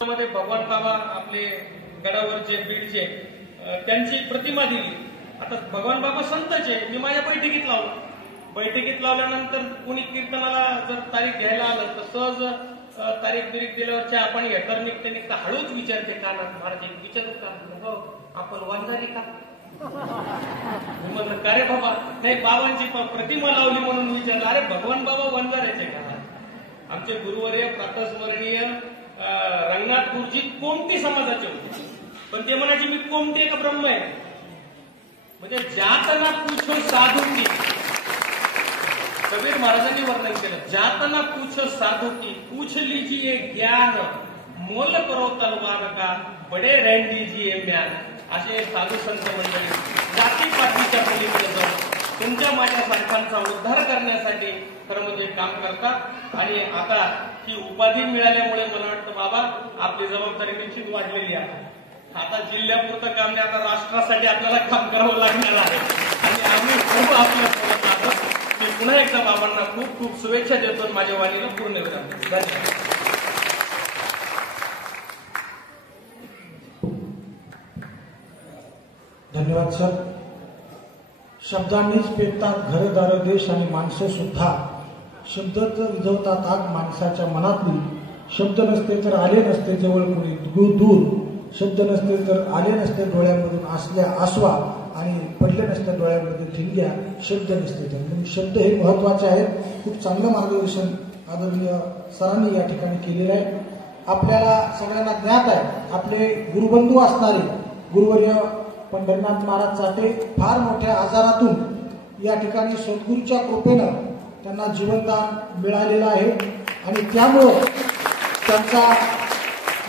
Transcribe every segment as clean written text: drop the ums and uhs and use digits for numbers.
मध्ये भगवान बाबा आपले गडावरचे बीडचे त्यांची प्रतिमा दिली. आता भगवान बाबा संतचे मी माझ्या बैठकीत लावलं. बैठकीत लावल्यानंतर कोणी कीर्तनाला जर तारीख घ्यायला आलं तर सहज तारीख दिल्यावरच्या आपण हेटर निघता हळूच विचारते कानात महाराज विचारू का हो आपण वंजारी का म्हणलं का रे बाबा नाही बाबांची प्रतिमा लावली म्हणून विचारलं. अरे भगवान बाबा वंजाऱ्याचे का. आमचे गुरुवर्य प्रातस्मरणीय रंगनाथ गुरुजी कोमटी समाजाचे होते पण ते म्हणायचे मी कोमटी का ब्रह्म आहे. म्हणजे जातना पूछो साधू की कबीर महाराजांनी वर्णन केलं. जातना पूछो साधू की पूछ लीजिए ज्ञान मोल करो तलवार का बडे रहन दीजिए म्यान. असे साधू संत मंडळी जातीपातीच्या पलीकडे जाऊन तुमच्या माझ्यासारख्यांचा उद्धार करण्यासाठी खरं म्हणजे काम करतात. आणि आता ही उपाधी मिळाल्यामुळे मला वाटतं बाबा आपली जबाबदारी निश्चित वाढलेली आहे. आता जिल्ह्यापुरतं काम नाही आता राष्ट्रासाठी आपल्याला काम करावं लागणार आहे आणि आम्ही खूप आपल्यासोबत आहोत. मी पुन्हा एकदा बाबांना खूप खूप शुभेच्छा देतो. माझ्या वाणीला पूर्ण विराम देतो. धन्यवाद. धन्यवाद सर. शब्दांनीच पेटतात घरदार देश आणि माणसं सुद्धा. शब्द तर विझवतात आग माणसाच्या मनातली. शब्द नसते तर आले नसते जवळ कोणी दूर. शब्द नसते तर आले नसते डोळ्यामधून असल्या आसवा आणि पडले नसते डोळ्यामध्ये ठिणग्या. शब्द नसते तर म्हणून शब्द हे महत्वाचे आहेत. खूप चांगलं मार्गदर्शन आदरणीय सरांनी या ठिकाणी केलेलं आहे. आपल्याला सगळ्यांना ज्ञात आहे आपले गुरुबंधू असणारे गुरुवर्य पंढरीनाथ महाराज चाटे फार मोठ्या आजारातून या ठिकाणी सद्गुरूच्या कृपेनं त्यांना जीवनदान मिळालेलं आहे आणि त्यामुळं त्यांचा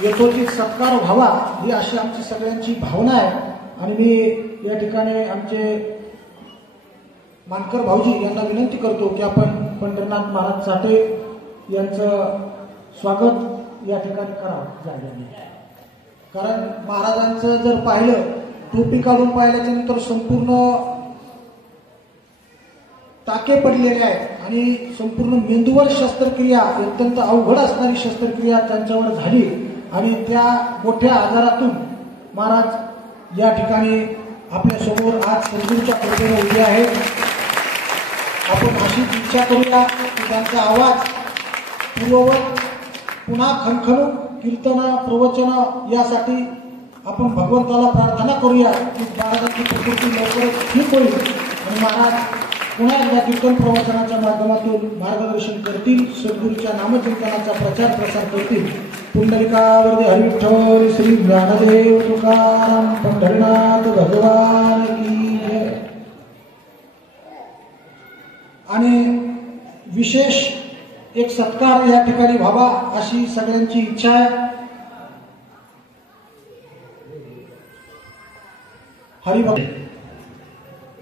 यथोचित सत्कार व्हावा ही अशी आमची सगळ्यांची भावना आहे. आणि मी या ठिकाणी आमचे मानकर भाऊजी यांना विनंती करतो की आपण पंढरीनाथ महाराज चाटे यांचं स्वागत या ठिकाणी करावं जाण्याने. कारण महाराजांचं जर पाहिलं टोपी काढून पाहिल्याच्या नंतर संपूर्ण टाके पडलेले आहेत आणि संपूर्ण मेंदूवर शस्त्रक्रिया अत्यंत अवघड असणारी शस्त्रक्रिया त्यांच्यावर झाली आणि त्या मोठ्या आजारातून महाराज या ठिकाणी आपल्या समोर आज सद्गुरूच्या कृपेने उभे आहेत. आपण अशीच इच्छा करूया की त्यांचा आवाज पूर्ववत पुन्हा खणखणून कीर्तन प्रवचन यासाठी आपण भगवंताला प्रार्थना करूया की महाराजांची प्रकृती लवकरच ठीक होईल आणि महाराज पुन्हा एकदा कीर्तन प्रवचनाच्या माध्यमातून मार्गदर्शन करतील. सद्गुरूच्या नामचिंतनाचा प्रचार प्रसार करतील. पुंडलिकावरती हरिविठ्ठल श्री ज्ञानदेव तुकाराम पंढरीनाथ भगवान की जय. आणि विशेष एक सत्कार या ठिकाणी व्हावा अशी सगळ्यांची इच्छा आहे.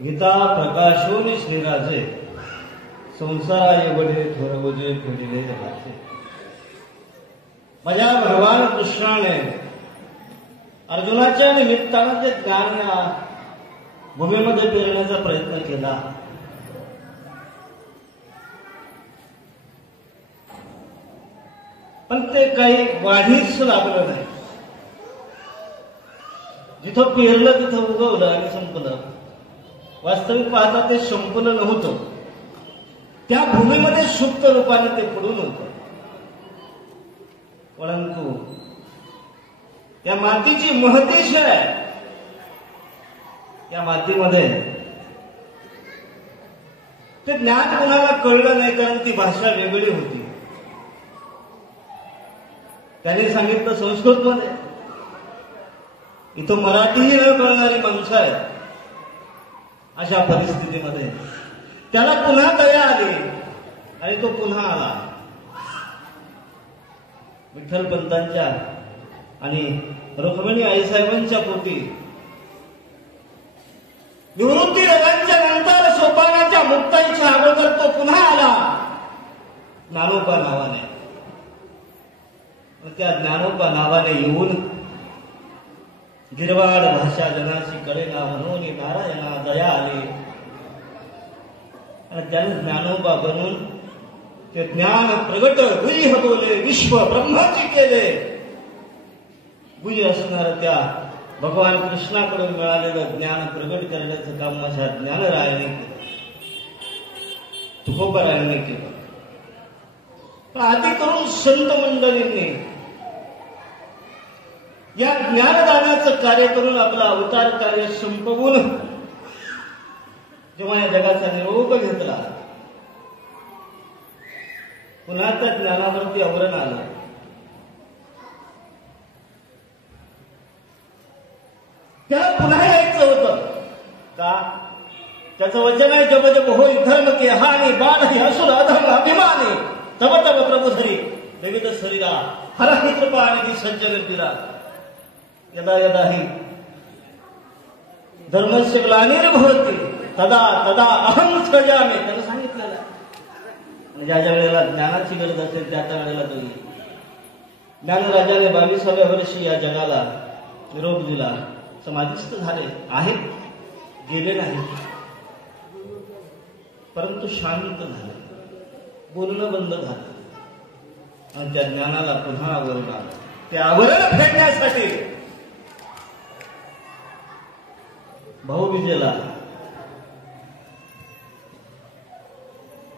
गीता प्रकाशोन श्रीराजे संसाराचे बडे थोरवजे फेडिले जगाचे. माझ्या भगवान कृष्णाने अर्जुनाच्या निमित्तानं जे ज्ञान या भूमीमध्ये पेरण्याचा प्रयत्न केला. पण ते काही वाढीच लागलं नाही. जिथं पेरलं तिथं उगवलं आणि संपलं. वास्तविक पाहता ते संपलं नव्हतं. त्या भूमीमध्ये सुप्त रूपाने ते पडून होतं. परंतु त्या मातीची महतीश आहे. त्या मातीमध्ये ते ज्ञान कोणाला कळलं नाही कारण ती भाषा वेगळी होती. त्यांनी सांगितलं संस्कृतमध्ये. इथं मराठीही न कळणारी माणसं आहेत. अशा परिस्थितीमध्ये त्याला पुन्हा दया आली आणि तो पुन्हा आला. विठ्ठलपंतांच्या आणि रुक्मिणी आईसाहेबांच्या पोटी निवृत्ती रगांच्या नंतर सोपानाच्या मुक्तांच्या अगोदर तो पुन्हा आला ज्ञानोबा नावाने. त्या ज्ञानोबा नावाने येऊन गिरवाड भाषा जनाची कळेना म्हणून नारायणा दया आली आणि त्याने ज्ञानोबा बनून ते ज्ञान प्रगट गुरी बोले विश्व ब्रह्माची केले गुज असणारं त्या भगवान कृष्णाकडून मिळालेलं ज्ञान प्रगट करण्याचं काम माझ्या ज्ञानरायाने केलं, तुकोबारायांनी केलं. पण आधी करून संत मंडळींनी या ज्ञानदानाचं कार्य करून आपलं अवतार कार्य संपवून जेव्हा या जगाचा निरोप घेतला, पुन्हा त्या ज्ञानावरती आवरण आलं. त्याला पुन्हा यायचं होतं का? त्याचं वचन आहे, जब जब होई धर्म के हानी बाण असुर अधर्म अभिमानी तब तब प्रभु धरी विविध शरीरा हर ही कृपा आणि सज्जन पिरा यदा यदा ही धर्मस्य ग्लानिर्भवति तदा तदा अहम सजामी. त्यानं सांगितलेलं आहे, ज्या ज्या वेळेला ज्ञानाची गरज असेल त्या त्या वेळेला तो येईल. ज्ञानराजाने 22व्या वर्षी या जगाला निरोप दिला. समाधिस्थ झाले आहेत, गेले नाही, परंतु शांत झाले, बोलणं बंद झालं आणि त्या ज्ञानाला पुन्हा आवरण आलं. ते आवरण फेडण्यासाठी भाऊबीजेला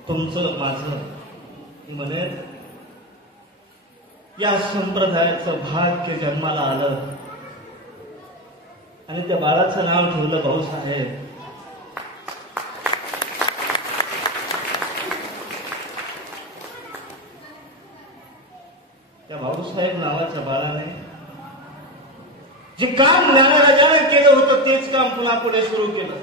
तुमचं माझं म्हणेल या संप्रदायाचं भाग्य जन्माला आलं आणि त्या बाळाचं नाव ठेवलं भाऊसाहेब. त्या भाऊसाहेब नावाच्या बाळाने जे काम ज्ञानराजाने केलं होतं तेच काम पुन्हा पुढे सुरू केलं.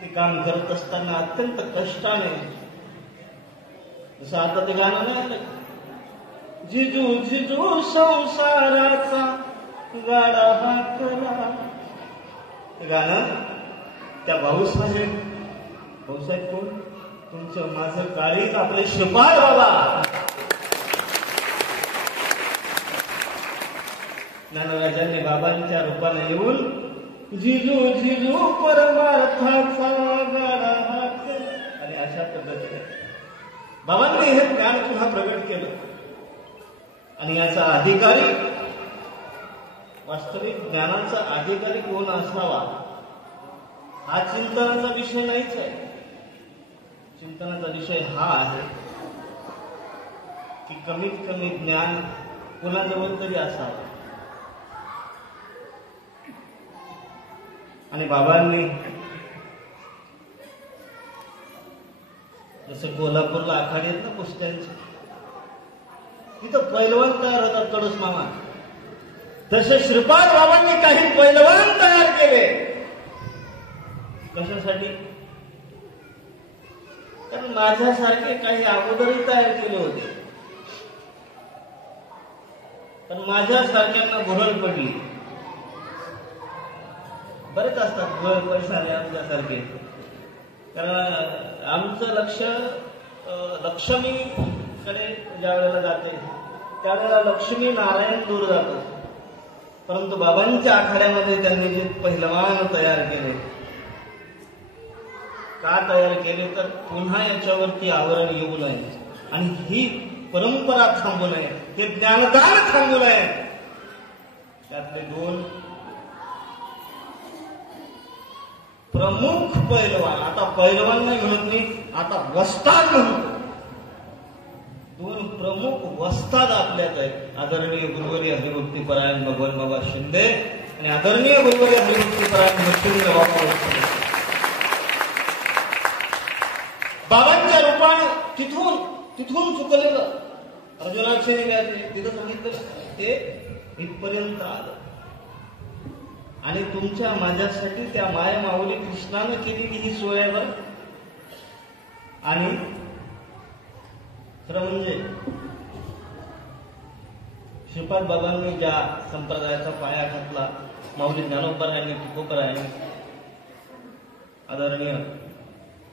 ते काम करत असताना अत्यंत कष्टाने, जसं आता ते गाणं नाही आलं, जिजू जिजू संसाराचा गाडा हाकला. ते गाणं त्या भाऊसाहेब कोण? तुमचं माझं काळीच आपले शिपाय बाबा. ज्ञानराजांनी बाबांच्या रूपाने येऊन जिजू जिजू परमार्थाचा गाडा हाकला आणि अशा पद्धतीने बाबांनी हे ज्ञान पुन्हा प्रगट केलं. आणि याचा अधिकारी, वास्तविक ज्ञानाचा अधिकारी कोण असावा हा चिंतनाचा विषय नाहीच आहे. चिंतनाचा विषय हा आहे की कमीत कमी ज्ञान कोणाजवळ तरी असावं. आणि बाबांनी जसं कोल्हापूरला आखाडी आहेत ना कुस्त्यांची, तिथं पैलवान तयार होतात कडूस मामा, तसे श्रीपाद बाबांनी काही पैलवान तयार केले. कशासाठी? कारण माझ्यासारखे काही अगोदरही तयार केले होते, पण माझ्यासारख्यांना भुरळ पडली. बरेच असतात भुरळ पडणारे आमच्यासारखे. कारण आमचं लक्ष्मीकडे ज्या वेळेला जाते त्यावेळेला लक्ष्मी नारायण दूर जातो, परंतु बाबांच्या आखाड्यामध्ये त्यांनी जे पहिलवान तयार केले, का तयार केले तर पुन्हा याच्यावरती आवरण येऊ नये आणि ही परंपरा थांबू नये, हे ज्ञानदान थांबू नये. त्यातले 2 प्रमुख पैलवान, आता पैलवान नाही म्हणत मी, आता वस्ताद म्हणतो. 2 प्रमुख वस्ताद आपल्यात आहेत, आदरणीय गुरुवर्य हरिभक्तीपरायण भगवान बाबा शिंदे आणि आदरणीय गुरुवर्य हरिभक्तीपरायण मच्छिंद्र बाबा. बाबांच्या रूपाने तिथून चुकलेलं अर्जुनाक्षरी तिथं सांगितलं ते इथपर्यंत आलं. आणि तुमच्या माझ्यासाठी त्या माया माऊली कृष्णानं केलेली ही सोयावर. आणि खरं म्हणजे श्रीपाद बाबांनी ज्या संप्रदायाचा पाया घातला, माऊली ज्ञानोबरायांनी, तुकोबरायांनी, आदरणीय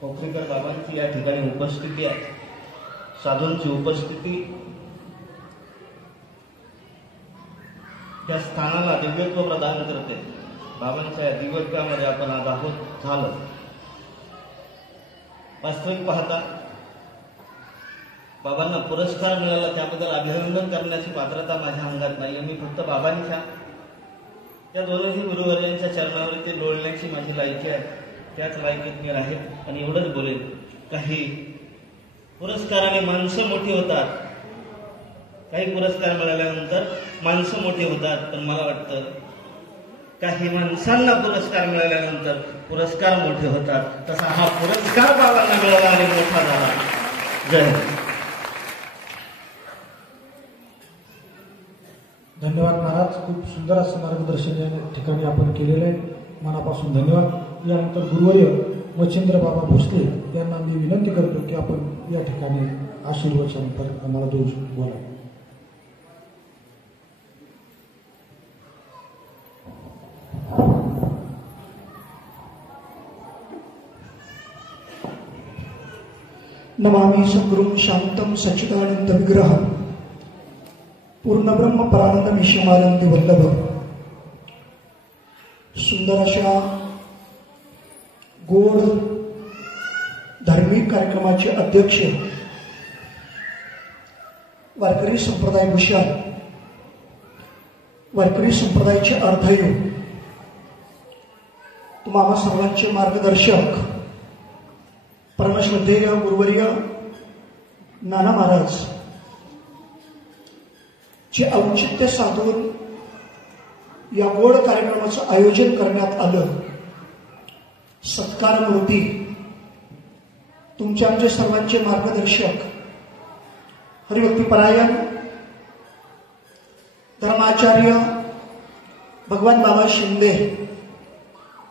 कोकणीकर बाबांची या ठिकाणी उपस्थिती आहे, साधूंची उपस्थिती त्या स्थानाला दिव्यत्व प्रदान करते. बाबांच्या या दिव्यत्वामध्ये आपण आज आहोत झालं. वास्तविक पाहता बाबांना पुरस्कार मिळाला त्याबद्दल अभिनंदन करण्याची पात्रता माझ्या अंगात नाही. मी फक्त बाबांच्या त्या दोनही गुरुवर्यांच्या चरणावरती लोळण्याची माझी लायकी आहे. त्याच लायकीत मी राहील आणि एवढंच बोलेन. काही पुरस्काराने माणसं मोठी होतात, काही पुरस्कार मिळाल्यानंतर माणसं मोठी होतात. पण मला वाटतं काही माणसांना पुरस्कार मिळाल्यानंतर पुरस्कार मोठे होतात. तसा हा पुरस्कार बाबांना मिळाला आणि मोठा झाला. जय हिंद. धन्यवाद महाराज. खूप सुंदर असं मार्गदर्शन या ठिकाणी आपण केलेलं आहे. मनापासून धन्यवाद. यानंतर गुरुवर्य मच्छिंद्र बाबा भोसले यांना मी विनंती करतो की आपण या ठिकाणी आशीर्वचन परत आम्हाला दोष बोला. नमामि सद्गुरुं शांतं सच्चिदानंद विग्रहं पूर्ण ब्रह्म परानंद निशमानंदी वल्लभ. सुंदर अशा गोड धार्मिक कार्यक्रमाचे अध्यक्ष वारकरी संप्रदाय विशाल, वारकरी संप्रदायाचे अर्धयू, तुम्हा सर्वांचे मार्गदर्शक परमश्रद्धेय गुरुवर्य नाना महाराज, जे औचित्य साधून या गोड कार्यक्रमाचं आयोजन करण्यात आलं. सत्कार मूर्ती, तुमचे आमचे सर्वांचे मार्गदर्शक हरिभक्तीपरायण धर्माचार्य भगवान बाबा शिंदे,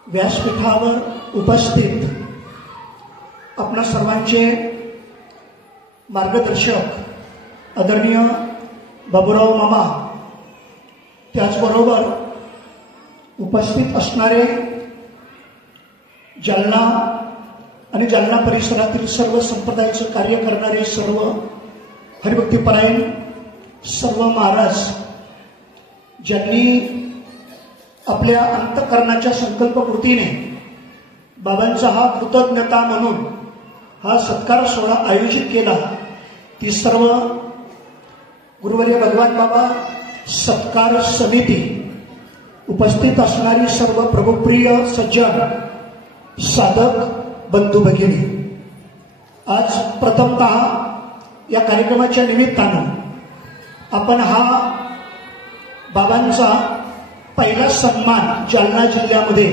व्यासपीठावर उपस्थित आपणा सर्वांचे मार्गदर्शक आदरणीय बाबूराव मामा, त्याचबरोबर उपस्थित असणारे जालना आणि जालना परिसरातील सर्व संप्रदायाचं कार्य करणारे सर्व हरिभक्तीपरायण सर्व महाराज, ज्यांनी आपल्या अंतःकरणाच्या संकल्पपूर्तीने बाबांचा हा कृतज्ञता म्हणून हा सत्कार सोहळा आयोजित केला, ती सर्व गुरुवर्य भगवान बाबा सत्कार समिती, उपस्थित असणारी सर्व प्रभुप्रिय सज्जन साधक बंधू भगिनी, आज प्रथमतः या कार्यक्रमाच्या निमित्तानं आपण हा बाबांचा पहिला सन्मान जालना जिल्ह्यामध्ये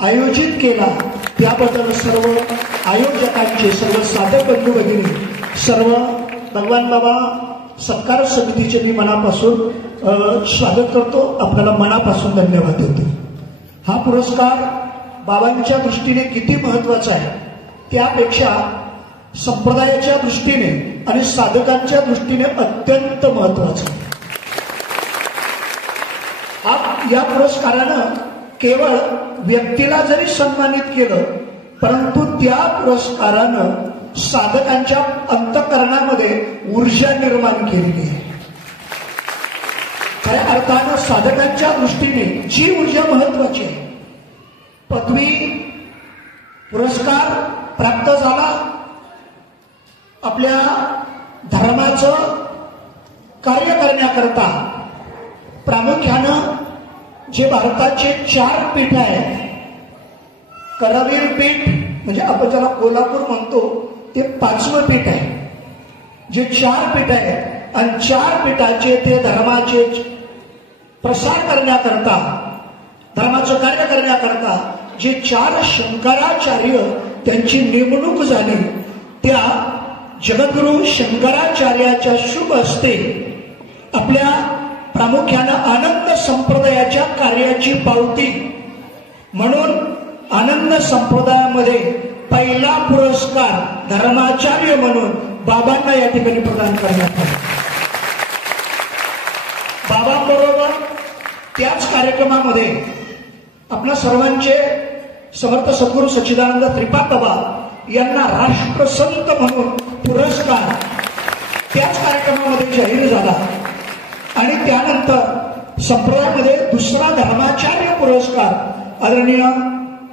आयोजित केला, त्याबद्दल सर्व आयोजकांचे, सर्व साधक बंधू भगिनी, सर्व भगवान बाबा सत्कार समितीचे मी मनापासून स्वागत करतो. आपल्याला मनापासून धन्यवाद देतो. हा पुरस्कार बाबांच्या दृष्टीने किती महत्वाचा आहे, त्यापेक्षा संप्रदायाच्या दृष्टीने आणि साधकांच्या दृष्टीने अत्यंत महत्वाचा आहे. या पुरस्कारानं केवळ व्यक्तीला जरी सन्मानित केलं, परंतु त्या पुरस्कारानं साधकांच्या अंतःकरणामध्ये ऊर्जा निर्माण केलेली आहे. खऱ्या अर्थानं साधकांच्या दृष्टीने जी ऊर्जा महत्वाची आहे, पदवी पुरस्कार प्राप्त झाला, आपल्या धर्माचं कार्य करण्याकरता प्रामुख्यानं जे भारताचे 4 पीठ आहेत, करवीर पीठ म्हणजे आपण ज्याला कोल्हापूर म्हणतो ते 5वं पीठ आहे. जे 4 पीठ आहे आणि 4 पीठाचे ते धर्माचे प्रसार करण्याकरता, धर्माचं कार्य करण्याकरता जे 4 शंकराचार्य त्यांची नेमणूक झाली, त्या जगद्गुरु शंकराचार्याच्या शुभ हस्ते आपल्या प्रामुख्यानं आनंद संप्रदायाच्या कार्याची पावती म्हणून आनंद संप्रदायामध्ये पहिला पुरस्कार धर्माचार्य म्हणून बाबांना या ठिकाणी प्रदान करण्यात आला. बाबांबरोबर त्याच कार्यक्रमामध्ये आपल्या सर्वांचे समर्थ सद्गुरू सच्चिदानंद त्रिपाद बाबा यांना राष्ट्रसंत म्हणून पुरस्कार त्याच कार्यक्रमामध्ये जाहीर झाला आणि त्यानंतर संप्रदायामध्ये दुसरा धर्माचार्य पुरस्कार आदरणीय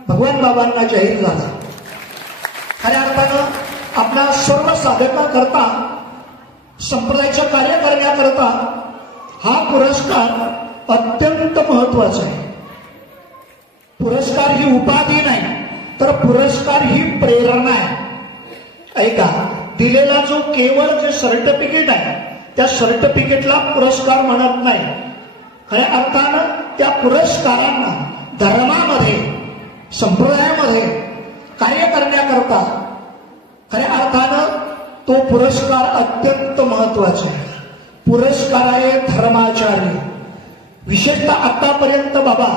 भगवान बाबांना जाहीर झाला. खऱ्या अर्थानं आपल्या सर्व साधकांकरता संप्रदायाचं कार्य करण्याकरता हा पुरस्कार अत्यंत महत्वाचा आहे. पुरस्कार ही उपाधी नाही, तर पुरस्कार ही प्रेरणा आहे. ऐका, दिलेला जो केवळ जे सर्टिफिकेट आहे त्या सर्टिफिकेटला पुरस्कार म्हणत नाही. खऱ्या अर्थानं त्या पुरस्कारांना धर्मामध्ये, संप्रदायामध्ये कार्य करण्याकरता खऱ्या अर्थानं तो पुरस्कार अत्यंत महत्वाचा आहे. पुरस्कार आहे धर्माचार्य. विशेषतः आतापर्यंत बाबा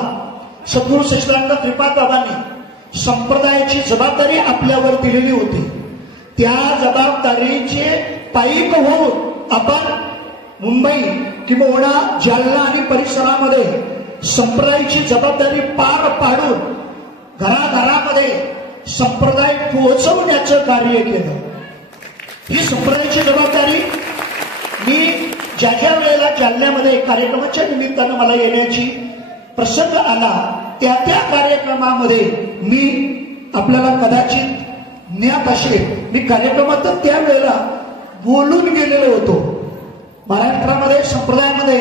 सद्गुरू सच्चिदानंद श्रीपाद बाबांनी संप्रदायाची जबाबदारी आपल्यावर दिलेली होती. त्या जबाबदारीचे पायीक होऊन आपण मुंबई किंवा जालना आणि परिसरामध्ये संप्रदायाची जबाबदारी पार पाडून घराघरामध्ये संप्रदाय पोहोचवण्याचं कार्य केलं. ही संप्रदायाची जबाबदारी मी ज्या ज्या वेळेला जालन्यामध्ये कार्यक्रमाच्या निमित्तानं मला येण्याची प्रसंग आला त्या त्या कार्यक्रमामध्ये मी आपल्याला कदाचित ज्ञात असेल, मी कार्यक्रमात त्यावेळेला बोलून गेलेलो होतो. महाराष्ट्रामध्ये संप्रदायामध्ये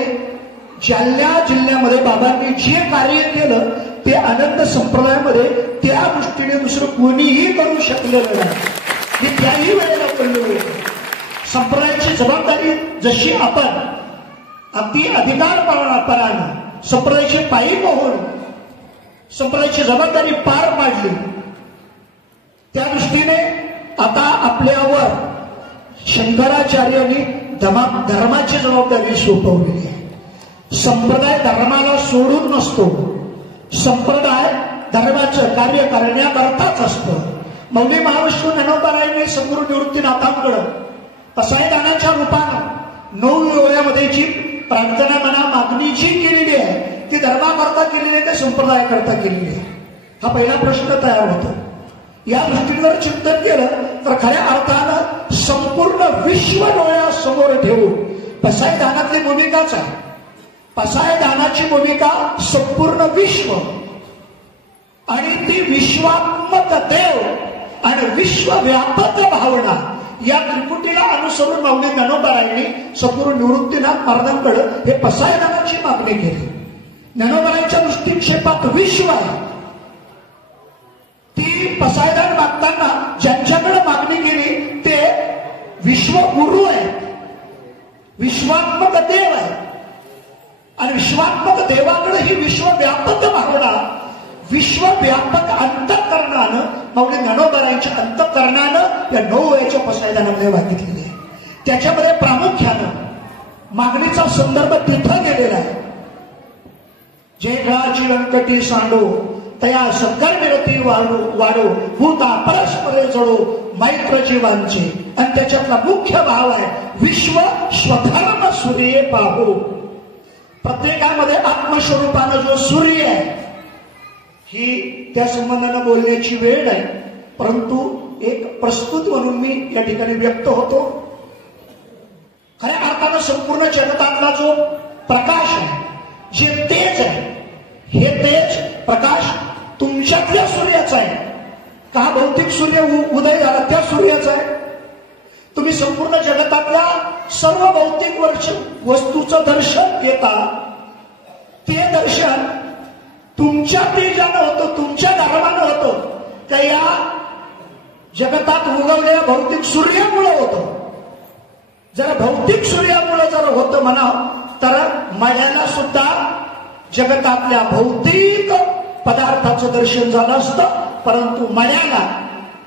जालना जिल्ह्यामध्ये बाबांनी जे कार्य केलं ते आनंद संप्रदायामध्ये त्या दृष्टीने दुसरं कोणीही करू शकलेलं नाही. मी त्याही वेळेला बोललेलो होतो. संप्रदायाची जबाबदारी जशी आपण अगदी अधिकारपणानं संप्रदायाची पायी होऊन संप्रदायाची जबाबदारी पार पाडली, त्या दृष्टीने आता आपल्यावर शंकराचार्यांनी धर्माची जबाबदारी सोपवलेली आहे. संप्रदाय धर्माला सोडून नसतो, संप्रदाय धर्माचं कार्य करण्याकरताच असतं. मौली महाविष्णू ज्ञानोबारायांनी सद्गुरू निवृत्तीनाथांकडं पसायदानाच्या रूपानं 9 ओळ्यामध्ये जी प्रार्थना म्हणा मागणी जी केलेली आहे ती धर्माकरता केलेली आहे का संप्रदायाकरता केलेली आहे, हा पहिला प्रश्न तयार होतो. या दृष्टीने जर चिंतन केलं तर खऱ्या अर्थानं संपूर्ण विश्व डोळ्यासमोर ठेवून पसायदानातली भूमिकाच आहे. पसायदानाची भूमिका संपूर्ण विश्व आणि ती विश्वात्मक देव आणि विश्वव्यापक भावना या त्रिपुटीला अनुसरून माऊली ज्ञानोबारायांनी सद्गुरू निवृत्तीनाथ महाराजांकडे हे पसायदानाची मागणी केली. ज्ञानोबारायांच्या दृष्टिक्षेपात विश्व आहे. ती पसायदान मागताना ज्यांच्याकडे मागणी केली ते विश्वगुरु आहे, विश्वात्मक देव आहे. आणि विश्वात्मक देवाकडे ही विश्वव्यापक भावना, विश्वव्यापक अंतःकरणानं माऊली ज्ञानोबारायांच्या अंतःकरणानं या 9 वयाच्या पसायदानामध्ये मागितलेली आहे. त्याच्यामध्ये प्रामुख्यानं मागणीचा संदर्भ तिथं गेलेला आहे. जे राजी व्यंकटी सांडो तया सत्कार मिळती वाढो भूता परस्परे जडो मैत्र जीवांचे. आणि त्याच्यातला मुख्य भाव आहे विश्व स्वधर्म सूर्य पाहो. प्रत्येकामध्ये आत्मस्वरूपानं जो सूर्य आहे ही त्या संबंधानं बोलण्याची वेळ आहे, परंतु एक प्रस्तुत म्हणून मी या ठिकाणी व्यक्त होतो. खऱ्या अर्थानं संपूर्ण जगतातला जो प्रकाश आहे, जे तेज आहे, हे तेज प्रकाश तुमच्यातल्या सूर्याचा आहे का भौतिक सूर्य उदय झाला त्या सूर्याचा आहे. तुम्ही संपूर्ण जगतातल्या सर्व भौतिक वस्तूचं दर्शन घेता, ते दर्शन तुमच्या तेजानं होतं, तुमच्या धर्मानं होतं का या जगतात उगवलेल्या भौतिक सूर्यामुळे होतं. जर भौतिक सूर्यामुळे जर होतं म्हणा तर मळ्याला सुद्धा जगतातल्या भौतिक पदार्थाचं दर्शन झालं असतं, परंतु मळ्याला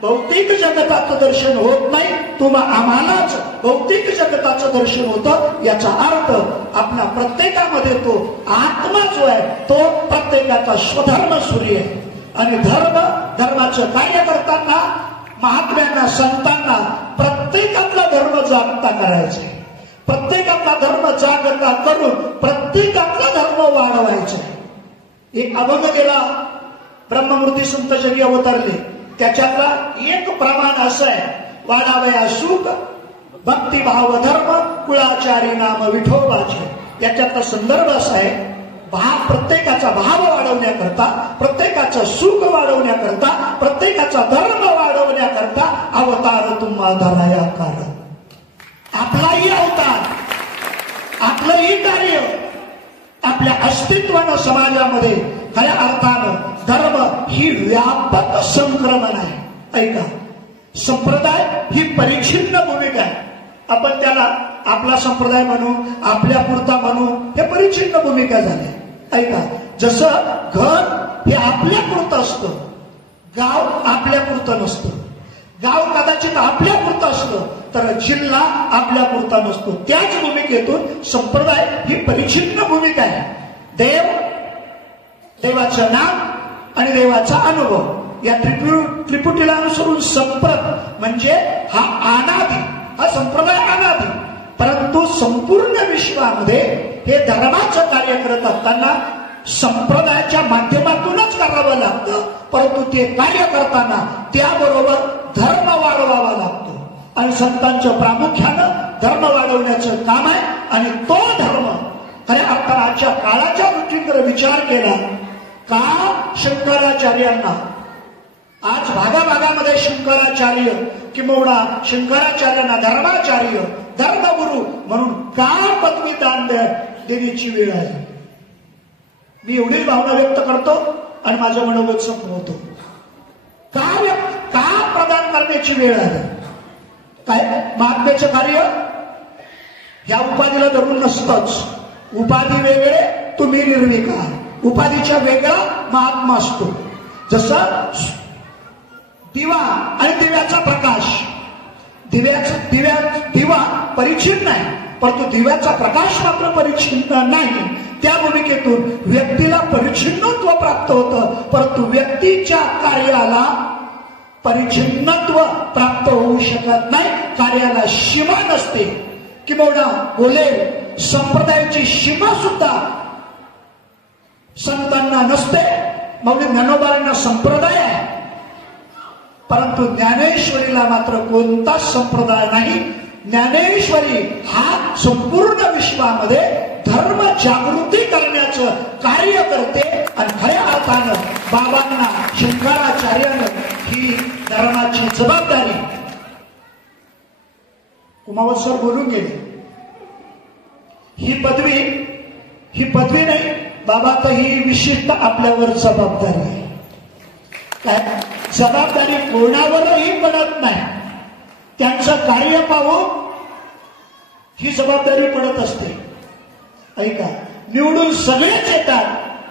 भौतिक जगताचं दर्शन होत नाही. आम्हालाच भौतिक जगताचं दर्शन होतं. याचा अर्थ आपला प्रत्येकामध्ये तो आत्मा जो आहे तो प्रत्येकाचा स्वधर्म सूर्य आहे. आणि धर्माचं कार्य करताना महात्म्यांना संतांना प्रत्येकातला धर्म जागता करायचा आहे. प्रत्येकातला धर्म जागता करून प्रत्येकातला धर्म वाढवायचा आहे. एक अभंग गेला ब्रह्ममूर्ती संत जरी अवतरले त्याच्यातला एक प्रमाण असं आहे, वाढावया सुख भक्तिभाव धर्म कुळाचारी नाम विठोबाचे. याच्यातला संदर्भ असा आहे, प्रत्येकाचा भाव वाढवण्याकरता, प्रत्येकाचं सुख वाढवण्याकरता, प्रत्येकाचा धर्म वाढवण्याकरता अवतार तुम्हा धराया कारण. आपलाही अवतार, आपलंही कार्य, आपल्या अस्तित्वानं समाजामध्ये खऱ्या अर्थानं धर्म ही व्यापक संक्रमण आहे. ऐका, संप्रदाय ही परिच्छिन्न भूमिका आहे. आपण त्याला आपला संप्रदाय म्हणू, आपल्या पुरता म्हणू, हे परिच्छिन्न भूमिका झाली. ऐका, जसं घर हे आपल्या पुरतं असतं, गाव आपल्या पुरतं नसतं. गाव कदाचित आपल्या पुरतं असतं तर जिल्हा आपल्या पुरता नसतो. त्याच भूमिकेतून संप्रदाय ही परिच्छिन्न भूमिका आहे. देवाचं नाम आणि देवाचा अनुभव या त्रिपुटीला अनुसरून संप्रत म्हणजे हा अनादी, हा संप्रदाय अनादी. परंतु संपूर्ण विश्वामध्ये हे धर्माचं कार्य करत असताना संप्रदायाच्या माध्यमातूनच करावं लागतं. परंतु ते कार्य करताना त्याबरोबर धर्म वाढवावा लागतो आणि संतांचं प्रामुख्यानं धर्म वाढवण्याचं काम आहे. आणि तो धर्म खऱ्या अर्थानं आजच्या काळाच्या दृष्टीने विचार केला का शंकराचार्यांना आज भागाभागामध्ये शंकराचार्य किंवा शंकराचार्यांना धर्माचार्य, धर्मगुरु म्हणून का पदवी दान देण्याची वेळ आहे. मी एवढीच भावना व्यक्त करतो आणि माझं मनोगत संपवतो. का प्रदान करण्याची वेळ आहे. काय महात्म्याचं कार्य या उपाधीला धरून नसतंच. उपाधी वेगळे, तुम्ही निर्विकार. उपाधीच्या वेगळा महात्मा असतो. जसं दिवा आणि दिव्याचा प्रकाश, दिवा परिच्छिन्न आहे परंतु दिव्याचा प्रकाश मात्र परिच्छिन्न नाही. त्या भूमिकेतून व्यक्तीला परिच्छिन्नत्व प्राप्त होतं परंतु व्यक्तीच्या कार्याला परिच्छिन्नत्व प्राप्त होऊ शकत नाही. कार्याला सीमा नसते. किंवा बोलेल संप्रदायाची सीमा सुद्धा संतांना नसते. मौली ज्ञानोबांना संप्रदाय आहे परंतु ज्ञानेश्वरीला मात्र कोणताच संप्रदाय नाही. ज्ञानेश्वरी हा संपूर्ण विश्वामध्ये धर्म जागृती करण्याचं कार्य करते आणि खऱ्या अर्थानं बाबांना शंकराचार्यानं ही धर्माची जबाबदारी कुमावत सर बोलून गेले. ही पदवी नाही बाबा, तर ही विशिष्ट आपल्यावर जबाबदारी आहे. काय जबाबदारी कोणावरही पडत नाही. त्यांचं कार्य पाहून ही जबाबदारी पडत असते. ऐका, निवडून सगळेच येतात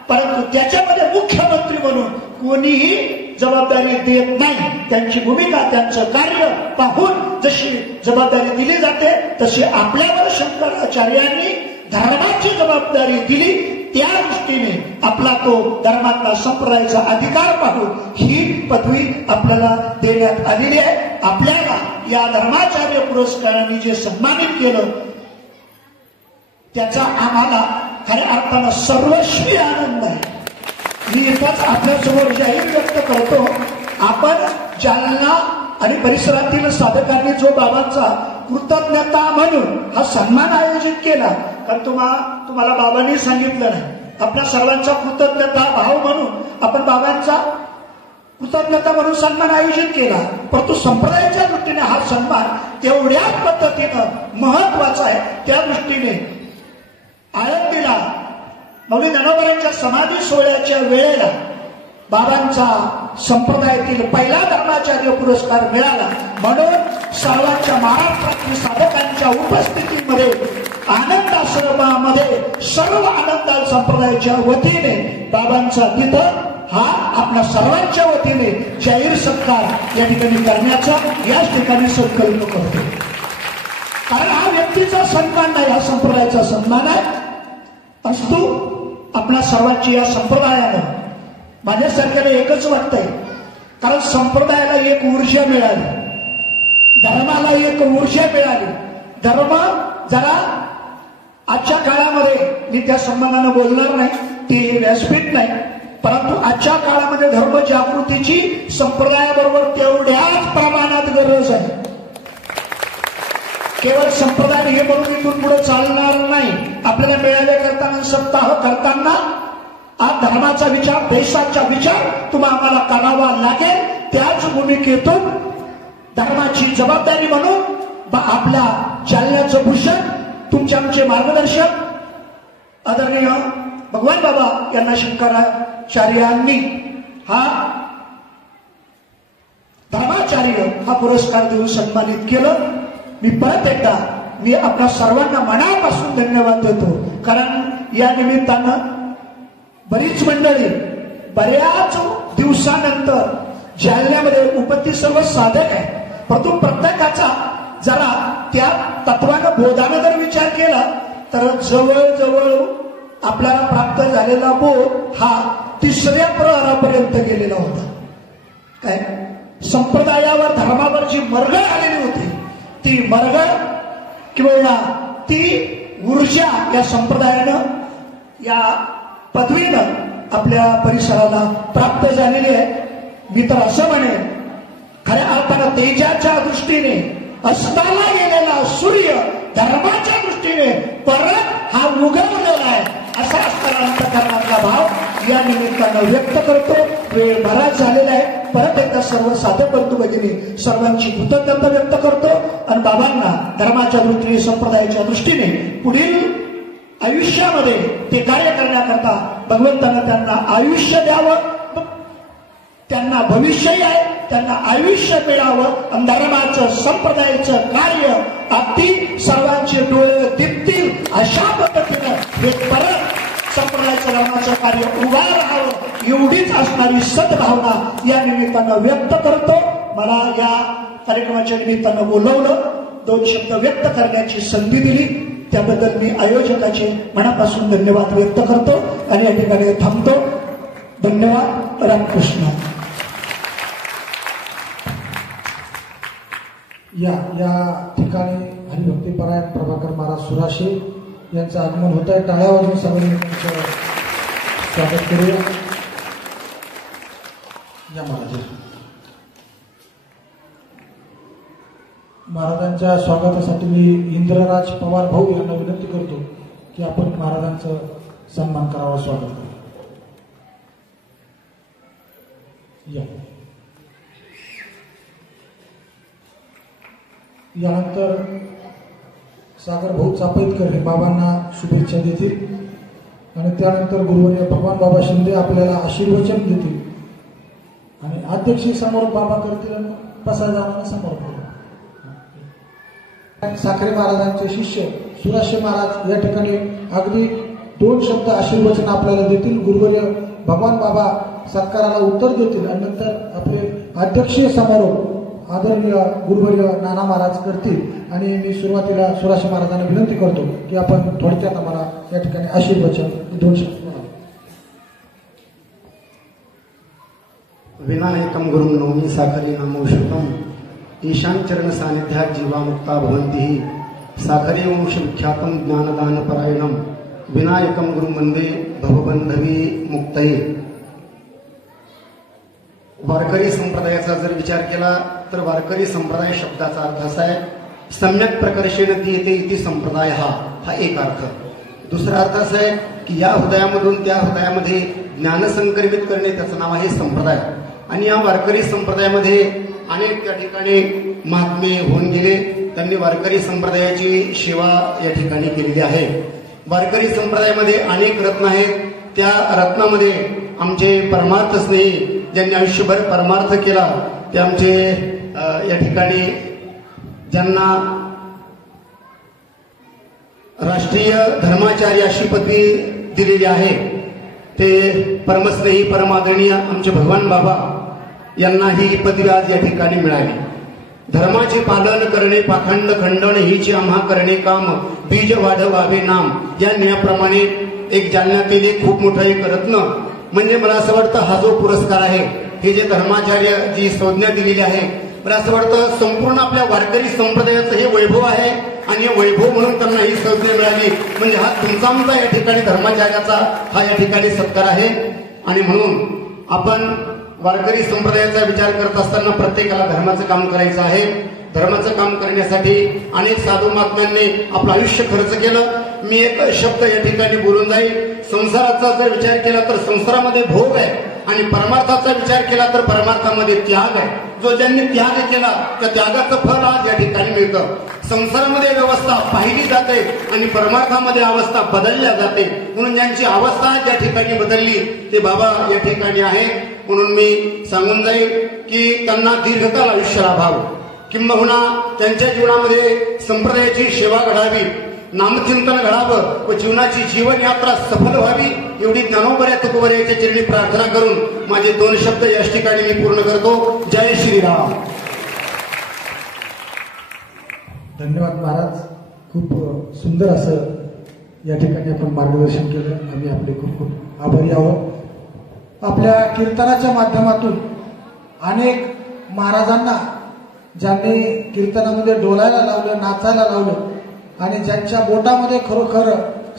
परंतु त्याच्यामध्ये मुख्यमंत्री म्हणून कोणीही जबाबदारी देत नाही. त्यांची भूमिका, त्यांचं कार्य पाहून जशी जबाबदारी दिली जाते तशी आपल्यावर शंकराचार्यांनी धर्माची जबाबदारी दिली. त्या दृष्टीने आपला तो धर्मातला संप्रदायाचा अधिकार पाहून ही पदवी आपल्याला देण्यात आलेली आहे. आपल्याला या धर्माचार्य पुरस्काराने जे सन्मानित केलं त्याचा आम्हाला खऱ्या अर्थानं सर्वस्वी आनंद आहे. मी इथंच आपल्यासमोर जाहीर व्यक्त करतो, आपण जालना आणि परिसरातील साधकांनी जो बाबांचा कृतज्ञता म्हणून हा सन्मान आयोजित केला, कारण तुम्हाला बाबांनी सांगितलं नाही, आपल्या सर्वांचा कृतज्ञता भाव म्हणून आपण बाबांचा कृतज्ञता म्हणून सन्मान आयोजित केला. परंतु संप्रदायाच्या दृष्टीने हा सन्मान तेवढ्याच पद्धतीनं महत्वाचा आहे. त्या दृष्टीने आळंदीला मौली ज्ञानोबांच्या समाधी सोहळ्याच्या वेळेला बाबांचा संप्रदायातील पहिला धर्माचार्य पुरस्कार मिळाला. म्हणून सर्वांच्या महाराष्ट्रातील साधकांच्या उपस्थितीमध्ये आनंद आश्रमामध्ये सर्व आनंद संप्रदायाच्या वतीने बाबांचा तिथं हा आपल्या सर्वांच्या वतीने जाहीर सत्कार या ठिकाणी करण्याचा याच ठिकाणी संकल्प करतो. कारण हा व्यक्तीचा सन्मान नाही, हा संप्रदायाचा सन्मान आहे. असतो आपल्या सर्वांची या संप्रदायानं माझ्यासारख्याला एकच वाटतंय, कारण संप्रदायाला एक ऊर्जा मिळाली, धर्माला एक ऊर्जा मिळाली. धर्म जरा आजच्या काळामध्ये, मी त्या संबंधानं बोलणार नाही, ती व्यासपीठ नाही, परंतु आजच्या काळामध्ये धर्म जागृतीची संप्रदायाबरोबर तेवढ्याच प्रमाणात गरज आहे. केवळ संप्रदाय हे म्हणून इथून पुढे चालणार नाही. आपल्याला मिळाले करताना, सप्ताह करताना आज धर्माचा विचार, देशाचा विचार आम्हाला करावा लागेल. त्याच भूमिकेतून धर्माची जबाबदारी म्हणून आपल्या जालन्याचं भूषण, तुमचे आमचे मार्गदर्शक आदरणीय भगवान बाबा यांना शंकराचार्यांनी हा धर्माचार्य हा पुरस्कार देऊन सन्मानित केलं. मी परत एकदा आपल्या सर्वांना मनापासून धन्यवाद देतो. कारण या निमित्तानं बरीच मंडळी बऱ्याच दिवसानंतर जालन्यामध्ये उपस्थित सर्व साधक आहे, परंतु प्रत्येकाचा जरा त्या तत्वानं बोधानं जर विचार केला तर जवळजवळ आपल्याला प्राप्त झालेला बोध हा 3ऱ्या प्रहरापर्यंत गेलेला होता. काय संप्रदायावर धर्मावर जी मरगळ आलेली होती ती मरगळ किंवा ती ऊर्जा या संप्रदायानं या पदवीनं आपल्या परिसराला प्राप्त झालेली आहे. मी तर असं म्हणेन खऱ्या अर्थानं तेजाच्या दृष्टीने अस्ताला गेलेला सूर्य धर्माच्या दृष्टीने परत हा उगवलेला आहे असा असताना अंतःकरणातला भाव या निमित्तानं व्यक्त करतो. वेळ बराच झालेला आहे. परत एकदा सर्व साधक बंधू भगिनी सर्वांची कृतज्ञता व्यक्त करतो आणि बाबांना धर्माच्या दृष्टीने संप्रदायाच्या दृष्टीने पुढील आयुष्यामध्ये ते कार्य करण्याकरता भगवंतानं त्यांना आयुष्य द्यावं, त्यांना भविष्यही आहे, त्यांना आयुष्य मिळावं आणि धर्माचं संप्रदायाचं कार्य अगदी सर्वांचे डोळे दिपतील अशा पद्धतीनं हे परत संप्रदायाचं धर्माचं कार्य उभा राहावं एवढीच असणारी सद्भावना या निमित्तानं व्यक्त करतो. मला या कार्यक्रमाच्या निमित्तानं बोलवलं, 2 शब्द व्यक्त करण्याची संधी दिली त्याबद्दल मी आयोजकाचे मनापासून धन्यवाद व्यक्त करतो आणि या ठिकाणी थांबतो. धन्यवाद. रामकृष्ण. या ठिकाणी हरिभक्तीपरायण प्रभाकर महाराज सुराशे यांचं आगमन होत आहे. टाळ्या वाजवून सगळ्यांनी त्यांचं स्वागत करूया. या महाराजांच्या स्वागतासाठी मी इंद्रराज पवार भाऊ यांना विनंती करतो की आपण महाराजांचं सन्मान करावा, स्वागत करा. यानंतर सागर भाऊ चापेतकर हे बाबांना शुभेच्छा देतील आणि त्यानंतर गुरुवर्य भगवान बाबा शिंदे आपल्याला आशीर्वचन देतील आणि अध्यक्षी समोर बाबा करतील आणि प्रसादानं समोर करू. साखरे महाराजांचे शिष्य सुराशे महाराज या ठिकाणी अगदी 2 शब्द आशीर्वचन आपल्याला देतील. गुरुवर्य भगवान बाबा सत्काराला उत्तर देतील आणि नंतर आपले अध्यक्षीय समारोह आदरणीय गुरुवर्य नाना महाराज करतील आणि मी सुरुवातीला सुराशे महाराजांना विनंती करतो की आपण थोडक्यात आम्हाला या ठिकाणी आशीर्वचन 2 शब्द बोला. विनायकं गुरुं नौमि साखरी नामोषितम् ईशान चरण सानिध्यात जीवामुक्ता भवन्ति साखरी वंश विख्यातं ज्ञानदानपरायणं विनायकं गुरुं वंदे भवबंधवी मुक्तये. वारकरी संप्रदायाचा जर विचार केला तर वारकरी संप्रदाय शब्दाचा अर्थ असा आहे सम्यक प्रकर्षेण दीयते इति संप्रदाय हा एक अर्थ. दुसरा अर्थ असा आहे की या हृदयामधून त्या हृदयामध्ये ज्ञान संक्रमित करणे त्याचं नाव आहे संप्रदाय. आणि या वारकरी संप्रदायामध्ये अनेक त्या ठिकाणी महात्मे होऊन गेले, त्यांनी वारकरी संप्रदायाची सेवा या ठिकाणी केलेली आहे. वारकरी संप्रदायामध्ये अनेक रत्न आहेत. त्या रत्नामध्ये आमचे परमार्थ स्नेही ज्यांनी आयुष्यभर परमार्थ केला ते आमचे या ठिकाणी ज्यांना राष्ट्रीय धर्माचार्य अशी पदवी दिलेली आहे ते परमस्नेही परमादरणीय आमचे भगवान बाबा यांना ही पदवी आज या ठिकाणी मिळाली. धर्माचे पालन करणे पाखंड खंडन हीचे आम्हा करणे काम बीज वाढवावे नाम या नियमाप्रमाणे एक जालन्यातील एक खूप मोठा एक रत्न म्हणजे मला असं वाटतं हा जो पुरस्कार आहे हे जे धर्माचार्य जी संज्ञा दिलेली आहे मला असं वाटतं संपूर्ण आपल्या वारकरी संप्रदायाचं हे वैभव आहे आणि हे वैभव म्हणून त्यांना ही संज्ञा मिळाली म्हणजे हा तुमचा आमचा या ठिकाणी धर्माचार्याचा हा या ठिकाणी सत्कार आहे. आणि म्हणून आपण वारकरी संप्रदायाचा विचार करत असताना प्रत्येकाला धर्माचं काम करायचं आहे. धर्माचं काम करण्यासाठी अनेक साधू महात्म्यांनी आपलं आयुष्य खर्च केलं. मी एक शब्द या ठिकाणी बोलून जाईल. संसाराचा जर विचार केला तर संसारामध्ये भोग आहे आणि परमार्थाचा विचार केला तर परमार्थामध्ये त्याग आहे. जो ज्यांनी त्याग केला त्या त्यागाचं फळ आज या ठिकाणी मिळतं. संसारामध्ये व्यवस्था पाहिली जाते आणि परमार्थामध्ये अवस्था बदलल्या जाते. म्हणून ज्यांची अवस्था या ठिकाणी बदलली ते बाबा या ठिकाणी आहेत. म्हणून मी सांगून जाईल की त्यांना दीर्घकाल आयुष्य लाभावं, किंबहुना त्यांच्या जीवनामध्ये संप्रदायाची सेवा घडावी, नामचिंतन घडावं व जीवनाची जीवन यात्रा सफल व्हावी एवढी ज्ञानोबऱ्या तुकोबऱ्याच्या चरणी प्रार्थना करून माझे 2 शब्द या ठिकाणी मी पूर्ण करतो. जय श्रीराम. धन्यवाद महाराज. खूप सुंदर असं या ठिकाणी आपण मार्गदर्शन केलं. आम्ही आपले खूप खूप आभारी आहोत. आपल्या कीर्तनाच्या माध्यमातून अनेक महाराजांना ज्यांनी कीर्तनामध्ये डोलायला लावलं, नाचायला लावलं आणि ज्यांच्या बोटामध्ये खरोखर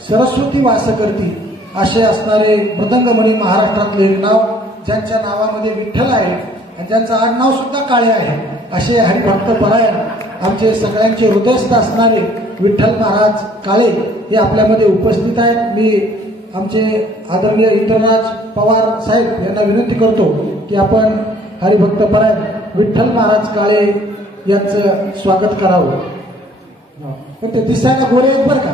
सरस्वती वास करती असे असणारे मृदंगमणी महाराष्ट्रातले एक नाव, ज्यांच्या नावामध्ये विठ्ठल आहे आणि ज्यांचं आडनाव सुद्धा काळे आहे, असे हरिभक्त परायण आमचे सगळ्यांचे हृदयस्थ असणारे विठ्ठल महाराज काळे हे आपल्यामध्ये उपस्थित आहेत. मी आमचे आदरणीय इंद्रराज पवार साहेब यांना विनंती करतो की आपण हरिभक्त परायण विठ्ठल महाराज काळे यांचं स्वागत करावं. पण ते दिसायला गोरे आहेत बरं का.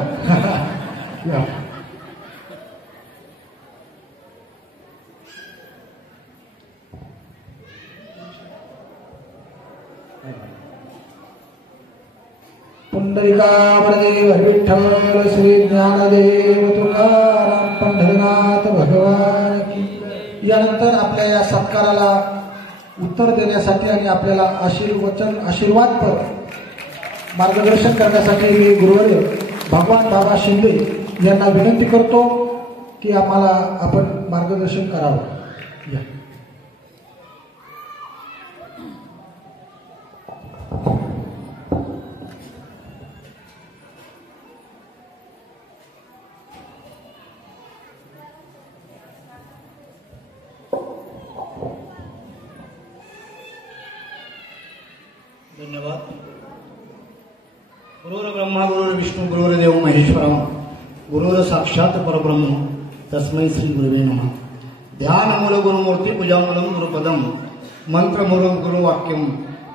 पुंडलिकामदेव विठ्ठल श्री ज्ञानदेव तुकाराम पंढरनाथ भगवान की. यानंतर आपल्या या सत्काराला उत्तर देण्यासाठी आणि आपल्याला आशीर्वादपर मार्गदर्शन करण्यासाठी मी गुरुवर्य भगवान बाबा शिंदे यांना विनंती करतो की आम्हाला आपण मार्गदर्शन करावं. या. धन्यवाद. गुरुर ब्रह्मा गुरुर विष्णू गुरुर देव महेश्वरम गुरुर साक्षात परब्रह्म तस्मै श्री गुरुवे नमः. ध्यानमूल गुरुमूर्ती पूजामूलम गुरुपदम मंत्रमूलम गुरुवाक्यम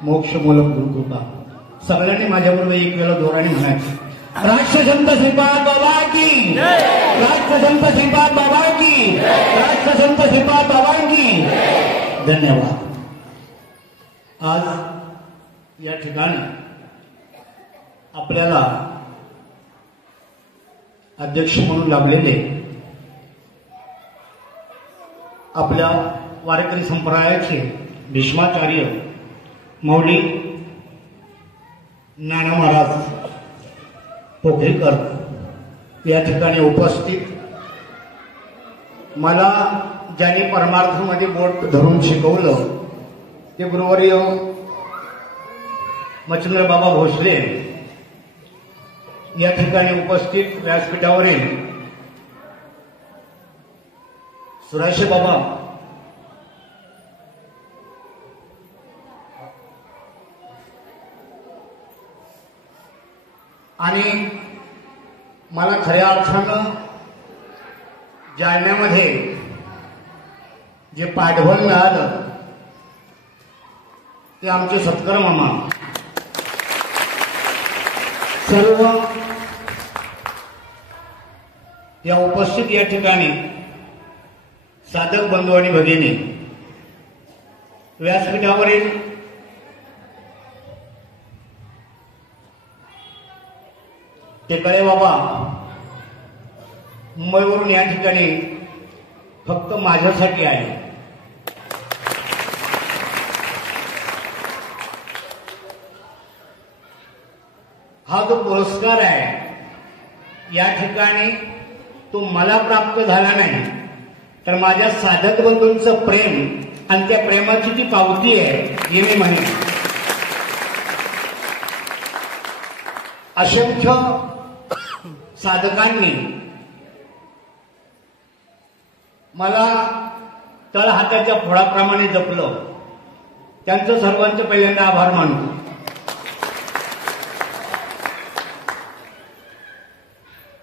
मोक्षमूलम गुरुकृपा. सगळ्यांनी माझ्याबरोबर एक वेळा जोराने म्हणायचं. राष्ट्रसंत श्रीपाद बाबा की, राष्ट्रसंत श्रीपाद बाबा की, राष्ट्रसंत श्रीपाद बाबा की. धन्यवाद. आज या ठिकाणी आपल्याला अध्यक्ष म्हणून लाभलेले आपल्या वारकरी संप्रदायाचे भीष्माचार्य मौली नाना महाराज पोखरीकर या ठिकाणी उपस्थित. मला ज्यांनी परमार्थामध्ये बोट धरून शिकवलं ते गुरुवर्य मच्छिंद्र बाबा भोसले या ठिकाणी उपस्थित. व्यासपीठावरील सुराशे बाबा आणि मला खऱ्या अर्थानं जालन्यामध्ये जे पाठबळ मिळालं ते आमचे सत्कार मामा सर्व या उपस्थित या ठिकाणी साधक बंधू आणि भगिनी व्यासपीठावरील टेकळे बाबा मुंबईवरून या ठिकाणी फक्त माझ्यासाठी आहे. हा जो पुरस्कार आहे या ठिकाणी तो मला प्राप्त झाला नाही तर माझ्या साधक बंधूंचं प्रेम आणि त्या प्रेमाची जी पावती आहे हे मी म्हणेन. असंख्य साधकांनी मला तळहाताच्या फोडाप्रमाणे जपलं. त्यांचं सर्वांचे पहिल्यांदा आभार मानतो.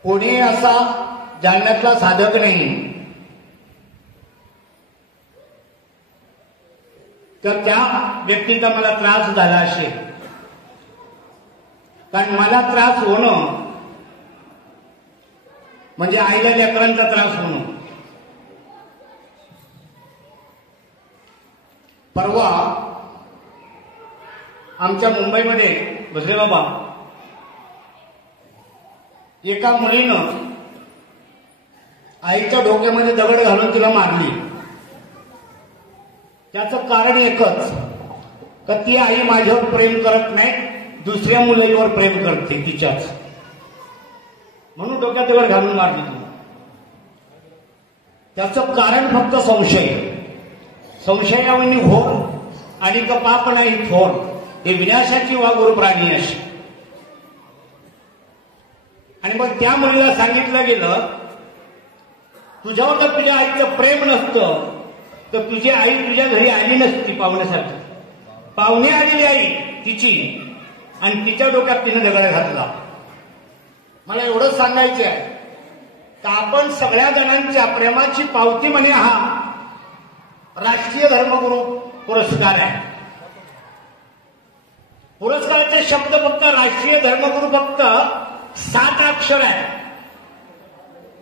कोणी असा जालन्यातला साधक नाही तर त्या व्यक्तीचा मला त्रास झाला असेल. कारण मला त्रास होणं म्हणजे आईला लेकरांचा त्रास होणं. परवा आमच्या मुंबईमध्ये भजरे बाबा एका मुलीनं आईच्या डोक्यामध्ये दगड घालून तिला मारली. त्याचं कारण एकच, का ती आई माझ्यावर प्रेम करत नाही, दुसऱ्या मुलीवर प्रेम करते तिच्याच, म्हणून डोक्यात दगड घालून मारली ती. त्याचं कारण फक्त संशय. संशयावनी घोर आणि पाप नाही थोर, हे विनाशाची वाघोर प्राणी अशी. आणि मग त्या मुलीला सांगितलं गेलं, तुझ्यावर जर तुझ्या आईचं प्रेम नसतं तर तुझी आई तुझ्या घरी आली नसती पाहुण्यासाठी. पाहुणे आलेली आई तिची, आणि तिच्या डोक्यात तिने दगड घातला. मला एवढंच सांगायचं आहे का आपण सगळ्या जणांच्या प्रेमाची पावती म्हणे हा राष्ट्रीय धर्मगुरू पुरस्कार आहे. पुरस्काराचे शब्द फक्त राष्ट्रीय धर्मगुरू फक्त 7 अक्षर आहे.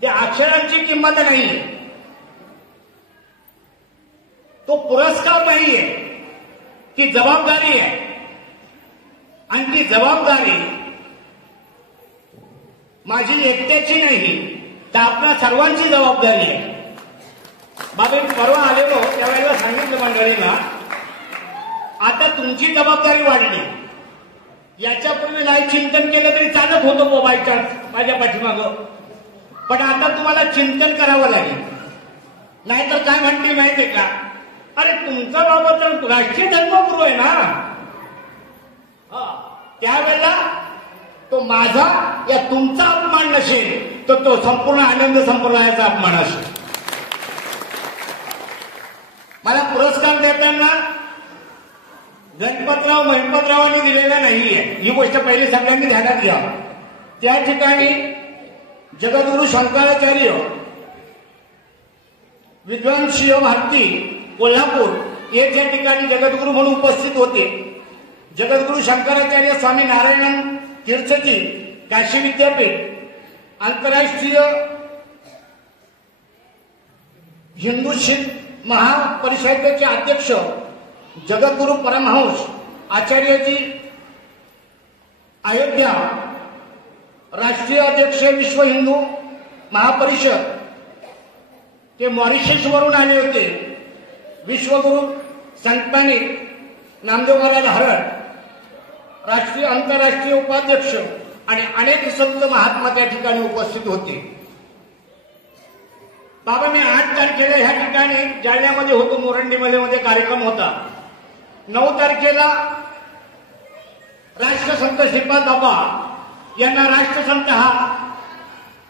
त्या अक्षरांची किंमत नाही. तो पुरस्कार नाहीये, ती जबाबदारी आहे. आणि ती जबाबदारी माझी एकट्याची नाही, तर आपल्या सर्वांची जबाबदारी आहे. बाबा मी परवा आलेलो त्यावेळेला सांगितलं मंडळींना, आता तुमची जबाबदारी वाढली. याच्यापूर्वी नाही चिंतन केलं तरी चालत होतं बाय चान्स माझ्या पाठीमागं, पण आता तुम्हाला चिंतन करावं लागेल. नाहीतर काय म्हणते माहितीये का, अरे तुमचा बाबा तर राष्ट्रीय धर्मगुरू आहे ना, त्यावेळेला तो माझा या तुमचा अपमान नसेल तर तो संपूर्ण आनंद संप्रदायाचा अपमान असेल. मला पुरस्कार देताना गणपतराव महिपतरावांनी दिलेला नाहीये, ही गोष्ट पहिली सगळ्यांनी ध्यानात घ्या. त्या ठिकाणी जगद्गुरू शंकराचार्य विद्वान शिव भारती कोल्हापूर हे त्या ठिकाणी जगद्गुरू म्हणून उपस्थित होते. जगद्गुरू शंकराचार्य स्वामी नारायण तीर्थजी काशी विद्यापीठ आंतरराष्ट्रीय हिंदू शीख महापरिषदेचे अध्यक्ष जगद्गुरू परमहंस आचार्यजी अयोध्या राष्ट्रीय अध्यक्ष विश्व हिंदू महापरिषद ते मॉरिशस वरून आले होते. विश्वगुरू संतपानी नामदेव महाराज हरड राष्ट्रीय आंतरराष्ट्रीय उपाध्यक्ष आणि अनेक संत महात्मा त्या ठिकाणी उपस्थित होते. बाबा मी 8 तारखेला ह्या ठिकाणी जालन्यामध्ये होतो, मोरंडीमध्ये कार्यक्रम होता. 9 तारखेला राष्ट्रसंत श्रीपाद बाबा यांना राष्ट्रसंत हा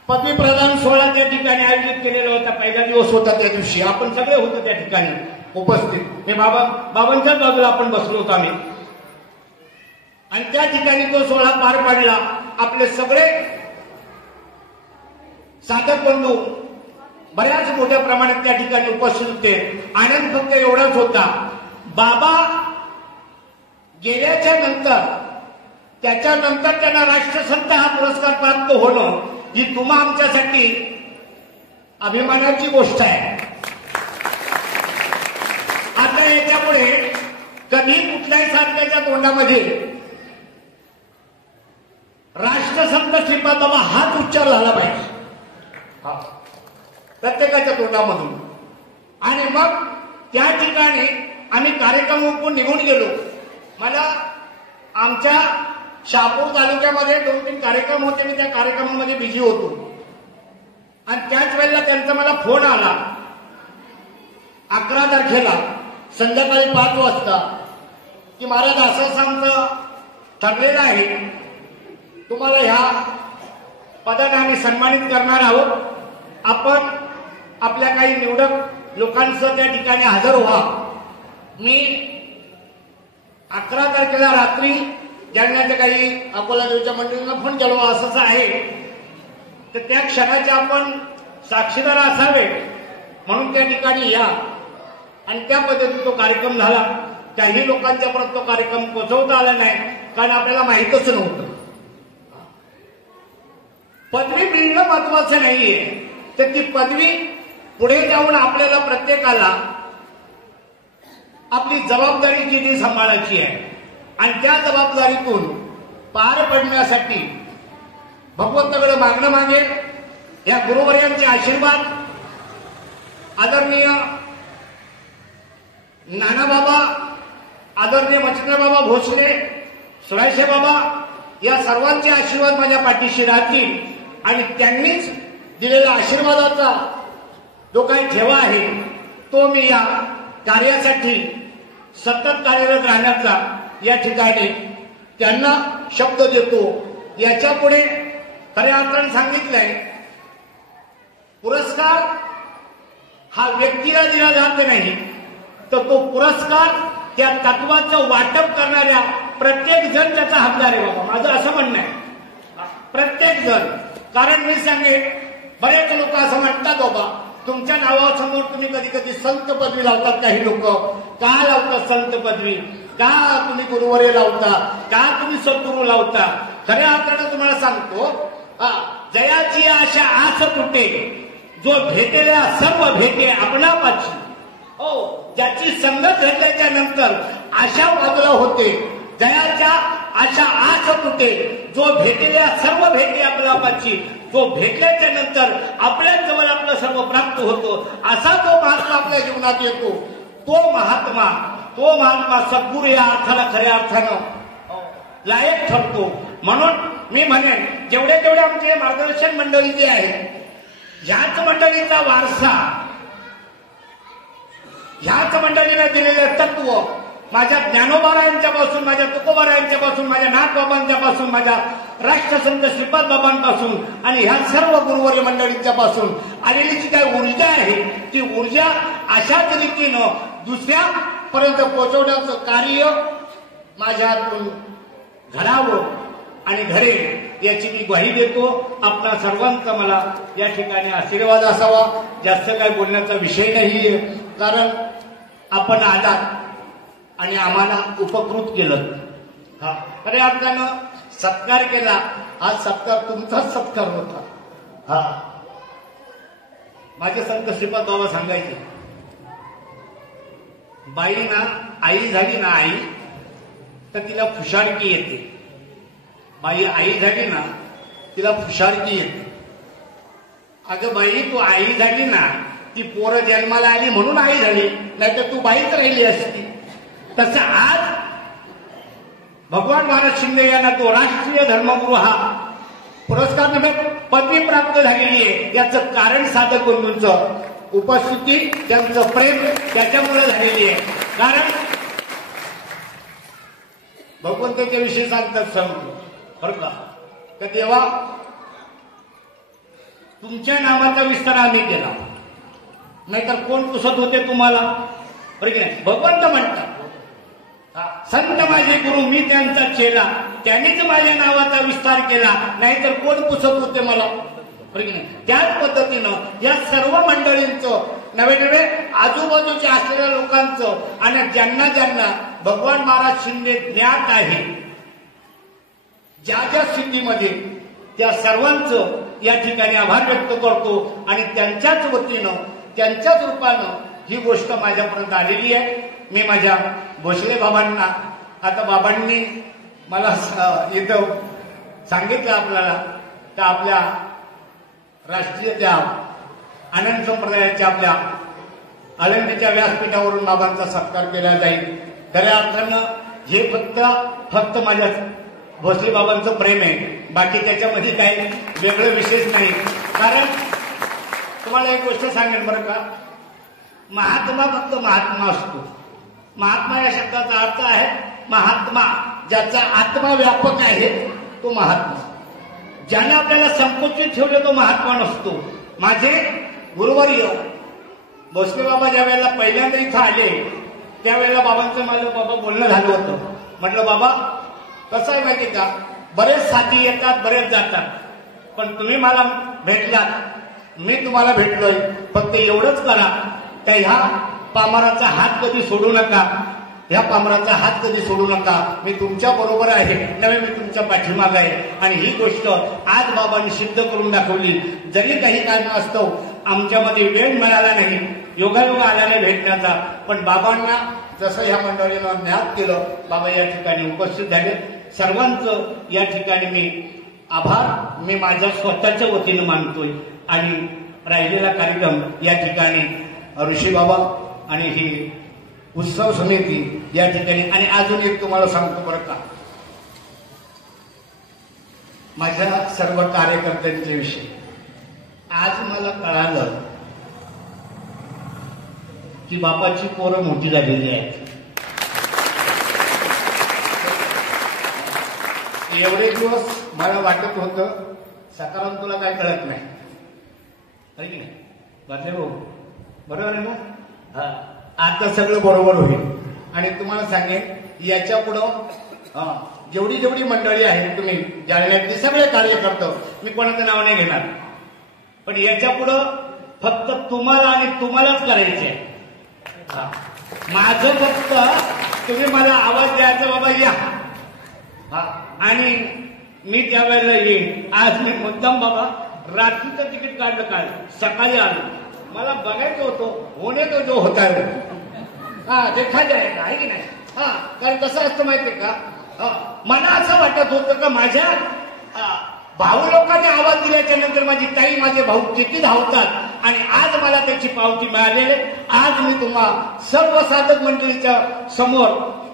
पदवी प्रदान सोहळा त्या ठिकाणी आयोजित केलेला होता. पहिला दिवस होता त्या दिवशी आपण सगळे होतो त्या ठिकाणी उपस्थित. हे बाबांच्याच बाजूला आपण बसलो होतो आम्ही, आणि त्या ठिकाणी तो सोहळा पार पाडला. आपले सगळे साधक बंधू बऱ्याच मोठ्या प्रमाणात त्या ठिकाणी उपस्थित होते. आनंद फक्त एवढाच होता, बाबा गेल्याच्या नंतर त्याच्यानंतर त्यांना राष्ट्रसंत हा पुरस्कार प्राप्त होणं ही तुम्हा आमच्यासाठी अभिमानाची गोष्ट आहे. आता याच्यापुढे कधी कुठल्याही साधकाच्या तोंडामध्ये राष्ट्रसंत श्रीपाद बाबा हाच उच्चार झाला पाहिजे प्रत्येकाच्या तोंडामधून. आणि मग त्या ठिकाणी आम्ही कार्यक्रम उरकून निघून गेलो. मला आमच्या शहापूर तालुक्यामध्ये 2-3 कार्यक्रम होते, मी त्या कार्यक्रमामध्ये बिझी होतो. आणि त्याच वेळेला त्यांचा मला फोन आला 11 तारखेला संध्याकाळी 5 वाजता की महाराज असं आमचं ठरलेलं आहे, तुम्हाला ह्या पदाने आम्ही सन्मानित करणार आहोत. आपण आपल्या काही निवडक लोकांचं त्या ठिकाणी हजर व्हा. मी 11 तारखेला रात्री जालन्याच्या काही अकोला देवच्या मंडळींना फोन केला, असंच आहे, तर त्या क्षणाचे आपण साक्षीदार असावे म्हणून त्या ठिकाणी या. आणि त्या पद्धतीने तो कार्यक्रम झाला. काही लोकांच्यापर्यंत तो कार्यक्रम पोहोचवता आला नाही, कारण आपल्याला माहीतच नव्हतं. पदवी मिळणं महत्वाचं नाहीये, तर ती पदवी पुढे जाऊन आपल्याला प्रत्येकाला आपली जबाबदारी जी सांभाळायची आहे आणि त्या जबाबदारीतून पार पडण्यासाठी भगवंताकडे मागणं मागेल. या गुरुवर्यांचे आशीर्वाद आदरणीय नानाबाबा, आदरणीय मच्छिंद्रबाबा भोसले, सुरायशे बाबा या सर्वांचे आशीर्वाद माझ्या पाठीशी राहतील आणि त्यांनीच दिलेला आशीर्वादाचा जो काही ठेवा आहे तो मी या कार्यासाठी सतत कार्यरत राहण्याचा या ठिकाणी त्यांना शब्द देतो. याच्या पुढे खऱ्या अर्थाने सांगितलंय, पुरस्कार हा व्यक्तीला दिला जात नाही, तर तो पुरस्कार त्या तत्वाचं वाटप करणाऱ्या प्रत्येक जण त्याचा हकदार आहे. बाबा माझं असं म्हणणं आहे, प्रत्येक जण. कारण मी सांगेन, बरेच लोक असं म्हणतात, बाबा तुमच्या नावासमोर तुम्ही कधी कधी संत पदवी लावतात. काही लोक का लावतात संत पदवी, का तुम्ही गुरुवर्य लावता, का तुम्ही सद्गुरू लावता. खऱ्या अर्थानं तुम्हाला सांगतो, जयाची आशा आस तुटे, जो भेटेला सर्व भेटे आपणापाची. हो, ज्याची संगत घडल्याच्या नंतर आशा बाजूला होते. जयाच्या आशा आस तुटे, जो भेटलेल्या सर्व भेटे आपणापाची. जो भेटल्याच्या नंतर आपल्या जवळ आपलं सर्व प्राप्त होतो. असा जो महात्मा आपल्या जीवनात येतो, तो महात्मा सद्गुरू या अर्थाला खऱ्या अर्थानं लायक ठरतो. म्हणून मी म्हणेन, जेवढे जेवढे आमचे मार्गदर्शन मंडळी जी आहे, ह्याच मंडळीचा वारसा, ह्याच मंडळीने दिलेले तत्व माझ्या ज्ञानोबारायांच्यापासून, माझ्या तुकोबारायांच्यापासून, माझ्या नाथबाबांच्यापासून, माझ्या राष्ट्रसंत श्रीपाद बाबांपासून आणि ह्या सर्व गुरुवर्य मंडळींच्या पासून आलेली जी काही ऊर्जा आहे, ती ऊर्जा अशाच रीतीनं दुसऱ्यापर्यंत पोहोचवण्याचं कार्य माझ्या हातून घडावं आणि घडेल याची मी ग्वाही देतो. आपल्या सर्वांचा मला या ठिकाणी आशीर्वाद असावा. जास्त काय बोलण्याचा विषय नाहीये, कारण आपण आलात आणि आम्हाला उपकृत केलं. खऱ्या अर्थानं सत्कार केला. हा सत्कार तुमचाच सत्कार होता. माझे संत श्रीपाद बाबा सांगायचे, बाई ना आई झाली ना आई, तर तिला फुशारकी येते. बाई आई झाली ना तिला फुशारकी येते. अगं बाई, तू आई झाली ना, ती पोरं जन्माला आली म्हणून आई झाली, नाहीतर तू बाईच राहिली असती. तसं आज भगवान महाराज शिंदे यांना तो राष्ट्रीय धर्मगुरू हा पुरस्कार नव्हे, पदवी प्राप्त झालेली आहे. याचं कारण साधक बंधूंचं उपस्थिती, त्यांचं प्रेम त्याच्यामुळे झालेली आहे. कारण भगवंताच्या विषयी सांगतात सांगतो बरं का, देवा तुमच्या नावाचा विस्तार आम्ही केला, नाहीतर कोण पुसत होते तुम्हाला. बरं की नाही, भगवंत म्हणतात, संत माझे गुरु मी त्यांचा चेला, त्यांनीच माझ्या नावाचा विस्तार केला, नाहीतर कोण पुसत होते मला. त्याच पद्धतीनं या सर्व मंडळींचं, नवे नवे आजूबाजूच्या असलेल्या लोकांचं आणि ज्यांना ज्यांना भगवान महाराज शिंदे ज्ञात आहे, ज्या ज्या स्थितीमध्ये, त्या सर्वांचं या ठिकाणी आभार व्यक्त करतो. आणि त्यांच्याच वतीनं, त्यांच्याच रूपानं ही गोष्ट माझ्यापर्यंत आलेली आहे. मी माझ्या भोसले बाबांना, आता बाबांनी मला इथं सांगितलं आपल्याला, तर आपल्या राष्ट्रीय त्या आनंद संप्रदायाच्या आपल्या आळंदीच्या व्यासपीठावरून बाबांचा सत्कार केला जाईल. खऱ्या अर्थानं हे फक्त माझ्या भोसले बाबांचं प्रेम आहे, बाकी त्याच्यामध्ये काही वेगळं विशेष नाही. कारण तुम्हाला एक गोष्ट सांगेन बरं का, महात्मा फक्त महात्मा असतो. महात्मा या शब्दाचा अर्थ आहे महात्मा, ज्याचा आत्मा व्यापक आहे तो महात्मा. ज्याने आपल्याला संकुचित ठेवले तो महात्मा नसतो. माझे गुरुवर्य भोसले बाबा ज्या वेळेला पहिल्यांदा इथं आले, त्यावेळेला बाबांचं माझं बाबा बोलणं झालं होतं. म्हटलं बाबा कसं आहे माहिती का, बरेच साथी येतात, बरेच जातात, पण तुम्ही मला भेटलात, मी तुम्हाला भेटलोय. फक्त एवढंच करा, त्या ह्या पामराचा हात कधी सोडू नका. ह्या पामरांचा हात कधी सोडू नका. मी तुमच्या बरोबर आहे, नव्हे मी तुमच्या पाठीमाग आहे. आणि ही गोष्ट आज बाबांनी सिद्ध करून दाखवली. जरी काही कारण असतो आमच्यामध्ये वेळ मिळाला नाही, योगायोग आला नाही भेटण्याचा, पण बाबांना जसं ह्या मंडळीनं ज्ञात केलं, बाबा या ठिकाणी उपस्थित झाले. सर्वांचं या ठिकाणी मी आभार मी माझ्या स्वतःच्या वतीनं मानतोय. आणि राहिलेला कार्यक्रम या ठिकाणी ऋषी बाबा आणि ही उत्सव समिती या ठिकाणी. आणि अजून एक तुम्हाला सांगतो बरं का, माझ्या सर्व कार्यकर्त्यांच्या विषयी आज मला कळालं की बापाची पोरं मोठी झालेली आहेत. एवढे दिवस मला वाटत होतं सकाराम तुला काय कळत नाही, आहे की नाही बादले भाऊ, बरोबर आहे ना? हा, आता सगळं बरोबर होईल. आणि तुम्हाला सांगेन याच्या पुढं जेवढी जेवढी मंडळी आहेत, तुम्ही जालन्यातले सगळे कार्यकर्ते, मी कोणाचं नाव नाही घेणार, पण याच्या पुढं फक्त तुम्हाला आणि तुम्हालाच करायचे आहे. माझं फक्त तुम्ही मला आवाज द्यायचा, बाबा या, आणि मी त्यावेळेला येईन. आज मी मुद्दाम बाबा रात्रीचं तिकीट काढलं, काल सकाळी आलो, मला बघायचं होतं होणे तो जो होता है देखा जाएगा, आहे की नाही? कारण कसं असतं माहितीये का, मला असं वाटत होतं का माझ्या भाऊ लोकांनी आवाज दिल्याच्या नंतर माझी ताई माझे भाऊ किती धावतात, आणि आज मला त्याची पावती मिळालेली. आज मी तुम्हा सर्व साधक मंडळीच्या समोर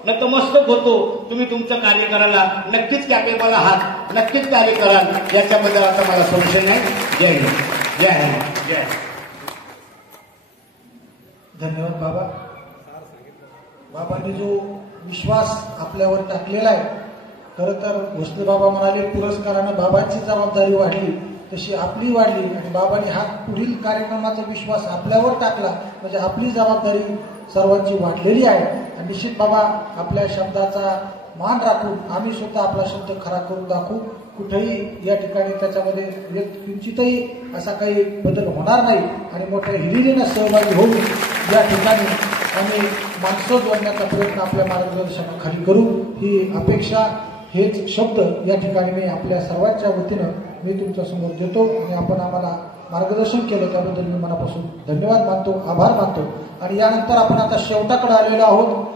नतमस्तक होतो. तुम्ही तुमचं कार्य करायला नक्कीच कॅपेबल आहात, नक्कीच कार्य कराल, याच्याबद्दल आता मला संशय नाही. जय हिंद, जय हिंद, जय. धन्यवाद बाबा. बाबांनी जो विश्वास आपल्यावर टाकलेला आहे, खरं तर भोसले बाबा म्हणाले पुरस्कारानं बाबांची जबाबदारी वाढली तशी आपली वाढली, आणि बाबांनी हा पुढील कार्यक्रमाचा विश्वास आपल्यावर टाकला म्हणजे आपली जबाबदारी सर्वांची वाढलेली आहे. आणि निश्चित बाबा आपल्या शब्दाचा मान राखून आम्ही सुद्धा आपला शब्द खरा करून दाखवू. कुठेही या ठिकाणी त्याच्यामध्ये किंचितही असा काही बदल होणार नाही, आणि मोठ्या हिरिरीनं सहभागी होऊन या ठिकाणी आम्ही माणसं जोडण्याचा प्रयत्न आपल्या मार्गदर्शनाखाली करू, ही अपेक्षा, हेच शब्द या ठिकाणी मी आपल्या सर्वांच्या वतीनं मी तुमच्या समोर देतो. आणि आपण आम्हाला मार्गदर्शन केलं त्याबद्दल मी मनापासून धन्यवाद मानतो, आभार मानतो. आणि यानंतर आपण आता शेवटाकडे आलेलो आहोत.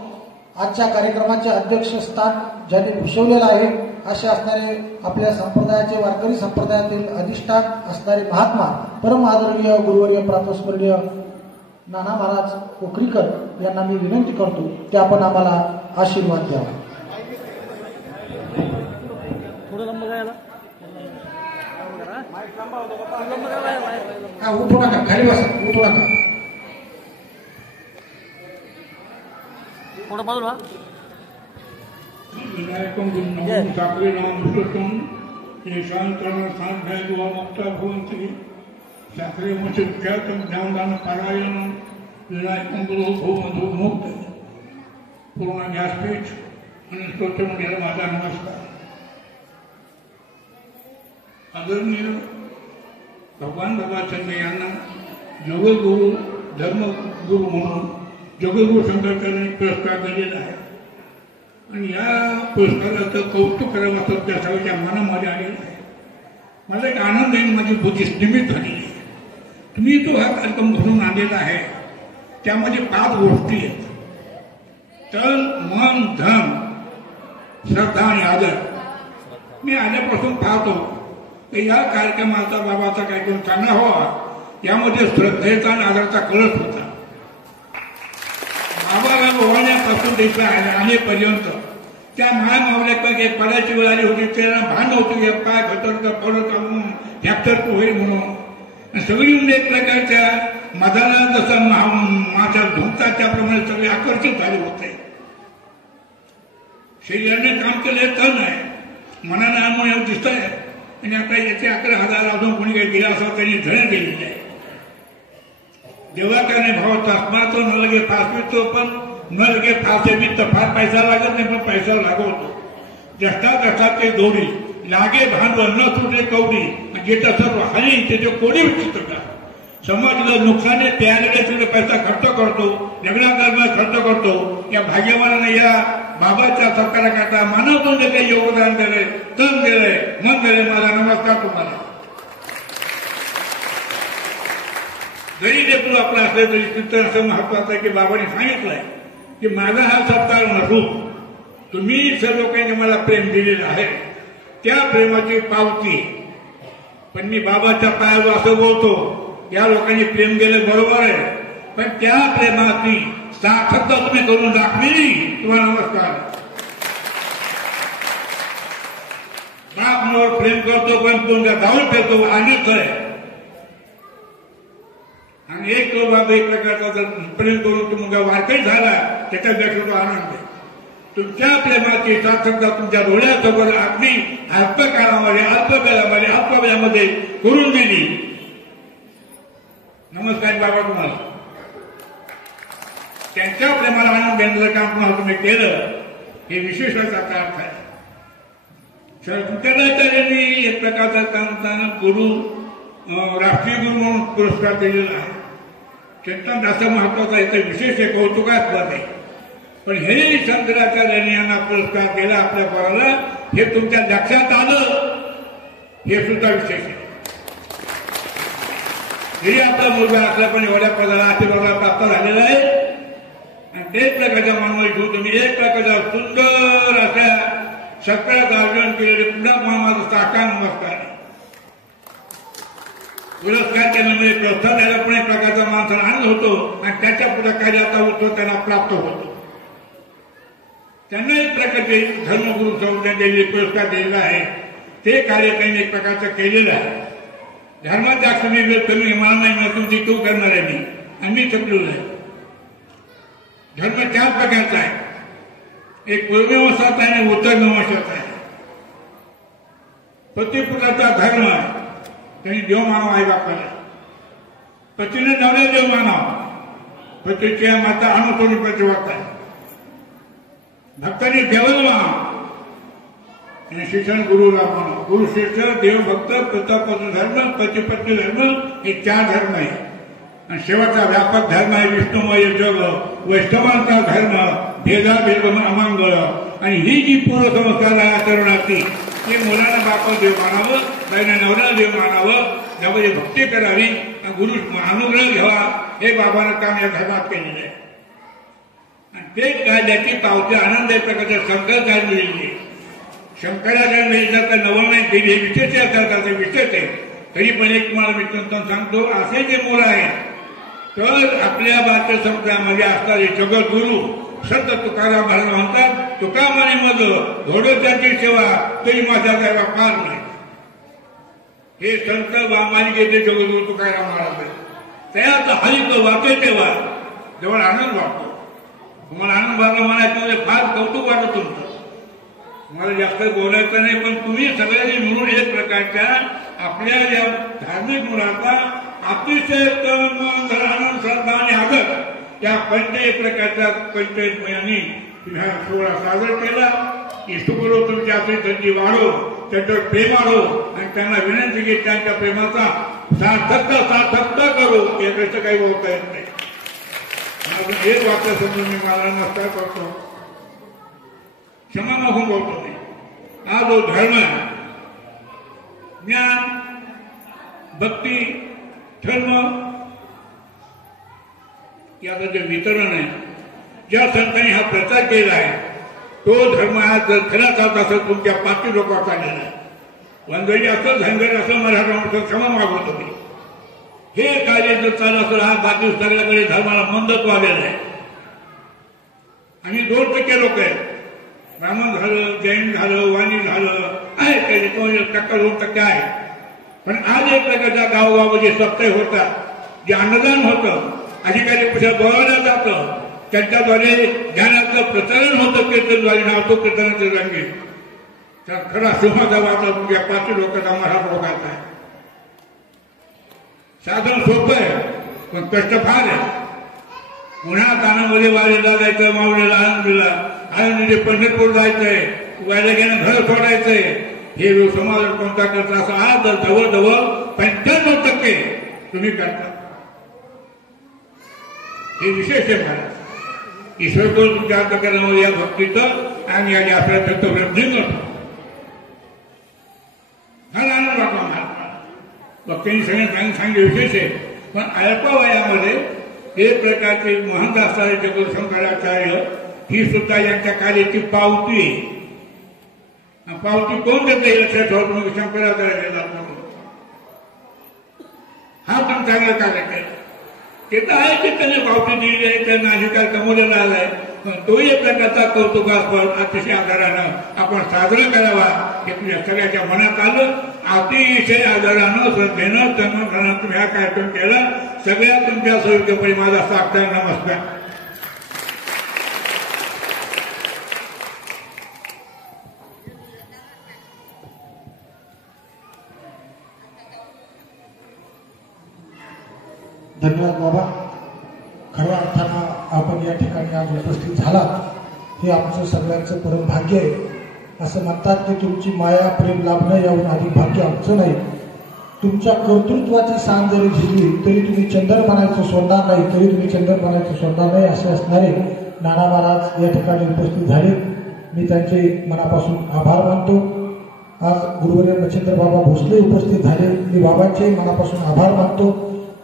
आजच्या कार्यक्रमाचे अध्यक्षस्थान ज्यांनी भूषवलेलं आहे असे असणारे आपल्या संप्रदायाचे, वारकरी संप्रदायातील अधिष्ठान असणारे महात्मा परम आदरणीय गुरुवर्य प्रातस्मरणीय नाना महाराज कोकरीकर यांना मी विनंती करतो की आपण आम्हाला आशीर्वाद द्यावा. उठू नका, खाली बसा, उठू नका. विनायकं गुरुनाम साकरे नाम पुरुषोत्तम शांतरण साध्याय मुक्ता भवन्ति साकरे मुख्यातं ज्ञानदान पारायणं विनायकं गुरु भो मुक्त पूर्ण व्यासपीठ आणि स्तोत्रमंडळाला माझा नमस्कार. आदरणीय भगवान बाबाचंद्र यांना योगगुरु धर्मगुरु म्हणून जगद्गुरु शंकराचार्यांनी पुरस्कार दिलेला आहे, आणि या पुरस्काराचं कौतुक करावं असं त्या सगळ्याच्या मनामध्ये आलेलं आहे. मला एक आनंद आहे, माझी बुद्धी निमित्त झालेली आहे. तुम्ही तो हा कार्यक्रम घडून आणलेला आहे, त्यामध्ये 5 गोष्टी आहेत: तन, मन, धन, श्रद्धा आणि आदर. मी आल्यापासून पाहतो की या कार्यक्रमाचा, बाबाचा कार्यक्रम चांगला व्हावा यामध्ये श्रद्धेचा आणि आदराचा कळस होता. बाबाला ओवाळण्यापासून देश आणेपर्यंत त्या माया मावल्यापैकी पडायची वेळ आली होती, त्याला भान नव्हतं की पाय घटक पडत आणून फ्रॅक्चर होईल म्हणून. सगळी म्हणजे एक प्रकारच्या मधाला जसं माझ्या धुमता त्याप्रमाणे सगळे आकर्षित झाले होते. शरीराने काम केले तर नाही, मनाने आम्हाला दिसत आहे. आणि आता याचे 11,000 अजून कोणी काही दिला असा त्यांनी धणे दिलेले आहे. देवाकाने भाव तासमातो न लगे फासवितो, पण न लगे फासेवित. फार पैसा लागत नाही, पण पैसा लागवतो. जष्टा जष्टा ते दोरी लागे भांडवल न तुटे कवडी, जे सर्व हानी त्याचे कोडी विचित्र का. समाजाला नुकसान आहे त्याकडे सगळे पैसा खर्च करतो, लग्नाकरता खर्च करतो. या भाग्यवानाने या बाबाच्या सत्काराकरता मनातून जे काही योगदान दिलंय, तन दिलंय, मन दिलंय, माझा नमस्कार तुम्हाला. जरी ते तुला आपलं असलं तरी कीर्तन असं महत्वाचं आहे की बाबांनी सांगितलंय की माझा हा सत्कार नसून तुम्ही सर्व काही मला प्रेम दिलेलं आहे त्या प्रेमाची पावती. पण मी बाबाच्या पायावर असं बोलतो, या लोकांनी प्रेम केलं बरोबर आहे, पण त्या प्रेमाची सार्थकता तुम्ही करून दाखविली, तुम्हाला नमस्कार. बाप मुलावर प्रेम करतो पण तुमच्या दारू फेरतो आणिच आहे. आणि एक तो बाबा एक प्रकारचा जर प्रेम करून तुमचा वारकरी झाला त्याच्यापेक्षा तो आनंद आहे. तुमच्या प्रेमाची सार्थकता तुमच्या डोळ्यासमोर अगदी अल्पकाळामध्ये अल्पवेळामध्ये अल्पवेळामध्ये करून दिली. नमस्कार बाबा तुम्हाला. त्यांच्या प्रेमाला आनंद देण्याचं काम तुम्हाला तुम्ही केलं हे विशेषाचा अर्थ आहे. शंकराचार्यांनी एक प्रकारचा त्यांना गुरु राष्ट्रीय गुरु म्हणून पुरस्कार दिलेला आहे. चिंतन असं महत्वाचं आहे, विशेष हे कौतुकास्पद आहे. पण हे शंकराचार्यांनी यांना पुरस्कार दिला आपल्या पोराला, हे तुमच्या लक्षात आलं हे सुद्धा विशेष आहे. जरी आपला मुलगा असला पण एवढ्या पदाला आशीर्वादाला प्राप्त झालेला आहे. आणि तेच प्रकारच्या मानवी घेऊन तुम्ही एक प्रकारच्या सुंदर अशा सगळ्यात आयोजन केलेले पुन्हा माझा साकार नमस्कार. पुरस्कार केल्यामुळे प्रोत्साहन द्यायला पण एक प्रकारचा माणसाला आनंद होतो आणि त्याच्या पुढे कार्याचा उत्सव त्यांना प्राप्त होतो. त्यांना एक प्रकारचे धर्मगुरू संस्थेने दिलेले पुरस्कार दिलेला आहे. ते कार्य त्यांनी एक प्रकारचं केलेलं आहे. धर्माच्या अक्षमी कमी मला नाही मिळत, तुमची तू करणार आहे मी आणि मी चकलेलो आहे. धर्म चार प्रकारचा आहे. एक पूर्ववंशाचा आहे आणि उत्तर वंशाचा आहे. प्रतिपुत्राचा धर्म आहे, त्यांनी देव मानव आई बापाला. पतीने नवऱ्या देव मानव, पतीच्या माता अनुसरून प्रतिवाद आहे. भक्तांनी देवल मानव आणि शिक्षण गुरुला मानव. गुरु शिष्य देव भक्त प्रतापती धर्म पतिपत्नी धर्म हे चार धर्म आहे. आणि शेवटचा व्यापक धर्म आहे विष्णुमय जग, वैष्णवांचा धर्म भेदाभेद अमंगळ. आणि ही जी पूर्वसंस्कार आहे तरुणाची, ते मुलांना बापा देव मानावं, बाईना नवऱ्याला देव मानावं, त्यामध्ये भक्ती करावी, गुरु अनुग्रह घ्यावा, हे बाबांना काम या धर्मात केलेलं आहे. आणि तेच काढल्याची पावती आनंद आहे प्रकारच्या शंकराचार्य दिलेली. शंकराचार्य जर का नवं नाही दिली हे विशेष आहे, विशेष आहे. तरी पण एक तुम्हाला मी सांगतो, असे जे मुलं आहे तर आपल्या भारतीय संप्रदायामध्ये असणारे जगद्गुरु संत तुकाराम महाराज म्हणतात, तुका म्हणे मज घोडोत्याची सेवा तरी माझ्या काय पार नाही. हे संत मालिकेचे जगद्गुरु तुकाराम महाराज आहे. त्यात हरित वाचते तेव्हा जवळ आनंद वाटतो. तुम्हाला आनंद वाटला म्हणायचं फार कौतुक वाटत तुमचं. मला जास्त बोलायचं नाही, पण तुम्ही सगळ्यांनी मिळून एक प्रकारच्या आपल्या या धार्मिक मुलाचा अतिशय आनंद श्रद्धा आणि आदर त्या एक प्रकारच्या पंचायत महिन्यांनी हा सोहळा साजरा केला. इष्टगुरु तुमची आपली संधी वाढो, त्यांच्यावर प्रेम वाढो आणि त्यांना विनंती की त्यांच्या प्रेमाचा सार्थकता करू. यापेक्षा काही बोलता येत नाही. हेच वाक्य समजून मी मला नमस्कार करतो, क्षमा मागून बोलतो मी. हा जो धर्म ज्ञान भक्ती धर्म याचं जे वितरण आहे, ज्या संतांनी हा प्रचार केला आहे तो धर्म हा जर खरा चालत असेल तुमच्या पाठी लोकांना चाललेला आहे. वंदरी असं झंझट असं मराठा क्षमा मागवतो मी. हे कार्य जर चालू असेल हा बाकी सगळ्याकडे धर्माला मंदत्व आलेलं आहे. आणि 2% लोक आहेत, ब्राह्मण झालं, जैन झालं, वाणी झालं आहे, त्याचे 2% आहे. पण आज एक प्रकारच्या गावोगाव जे सप्ताह होतात, जे अन्नदान होतं, अधिकारी पुढे बोलावलं जातं, त्यांच्याद्वारे ज्ञानाचं प्रचारण होतं, कीर्तनद्वारे नावतो कीर्तनाचे रंगे. तर खरा सिंहाचा वाचा तुमच्या 5 लोकांचा मराठा लोकांचा आहे. साधन सोपं आहे पण कष्ट फार आहे. पुन्हा तानामध्ये वारीला जायचं, मावळीला आनंदीला, आनंदीने पंढरपूर जायचंय, वायल्याने घर सोडायचंय. हे समाज कोणता करता असं आज जवळजवळ 95% तुम्ही करता. हे विशेष आहे महाराज. ईश्वर तुमच्या अंतकरणामध्ये या भक्तीचं आणि या आपल्या तत्ववृद्धी करतो. हा आनंद वाटला महाराज. भक्तांनी सगळ्यांनी सांगितले विशेष आहे. पण अल्प वयामध्ये एक प्रकारचे महंत असणारे जगद्गुरू शंकराचार्य ही सुद्धा यांच्या कार्याची पावती आहे. पावती कोण देते लक्षात ठेवा तुम्ही. शंकराचार्य हा पण चांगलं कार्य केलं. ते तर आहे की त्याने पावती दिली आहे, त्यांना अधिकार कमवलेला आलाय. पण तोही एक प्रकारचा कौतुकास्पद अतिशय आदरानं आपण साजरा करावा हे तुझ्या सगळ्याच्या मनात आलं. अतिशय आदरानं श्रद्धेनं तनमनानं तुम्ही हा कार्यक्रम केला. सगळ्या तुमच्या सोयीपरी माझा साष्टांग नमस्कार. धन्यवाद बाबा. खऱ्या अर्थानं आपण या ठिकाणी आज उपस्थित झालात हे आमचं सगळ्यांचं परम भाग्य आहे. असं म्हणतात की तुमची माया प्रेम लाभणं याहून अधिक भाग्य आमचं नाही. तुमच्या कर्तृत्वाची सांग जरी झिजली तरी तुम्ही चंदन म्हणायचं सोडणार नाही, तरी तुम्ही चंदन म्हणायचं सोडणार नाही असे असणारे नाना महाराज या ठिकाणी उपस्थित झाले. मी त्यांचे मनापासून आभार मानतो. आज गुरुवर्य मच्छिंद्र बाबा भोसले उपस्थित झाले. मी बाबांचे मनापासून आभार मानतो.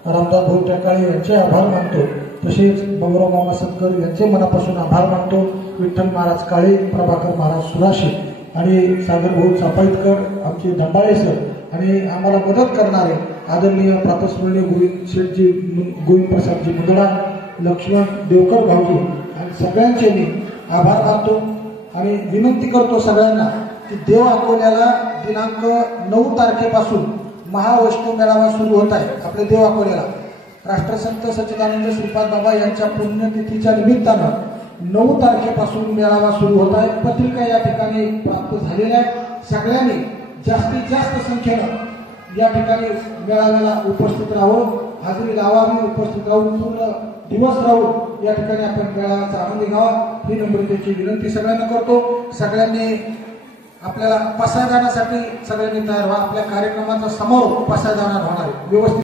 रामदास भाऊ टकाळे यांचे आभार मानतो. तसेच बंगराव मामा सतकर यांचे मनापासून आभार मानतो. विठ्ठल महाराज काळे, प्रभाकर महाराज सुराशे आणि सागर भाऊ चापाईतकर, आमचे दंबाळे सर आणि आम्हाला मदत करणारे आदरणीय प्रातस्मरणीय गोविंद शेठजी, गोविंद प्रसादजी मुंदडा, लक्ष्मण देवकर भाऊजी आणि सगळ्यांचे मी आभार मानतो. आणि विनंती करतो सगळ्यांना की देव अकोल्याला दिनांक 9 तारखेपासून महावैष्णव मेळावा सुरू होत आहे. आपल्या देव अकोल्याला राष्ट्रसंत सच्चिदानंद श्रीपाद बाबा यांच्या पुण्यतिथीच्या निमित्तानं 9 तारखेपासून मेळावा सुरू होत आहे. पत्रिका या ठिकाणी प्राप्त झालेल्या आहेत. सगळ्यांनी जास्तीत जास्त संख्येनं या ठिकाणी मेळाव्याला उपस्थित राहून हजेरी लावावी, उपस्थित राहून पूर्ण दिवस राहून या ठिकाणी आपण मेळाव्याचा आनंद घ्यावा ही नम्रतेची विनंती सगळ्यांना करतो. सगळ्यांनी आपल्याला पसायदानासाठी सगळ्यांनी तयार व्हा. आपल्या कार्यक्रमाचा समारोप पसायदानात होणार आहे. व्यवस्थित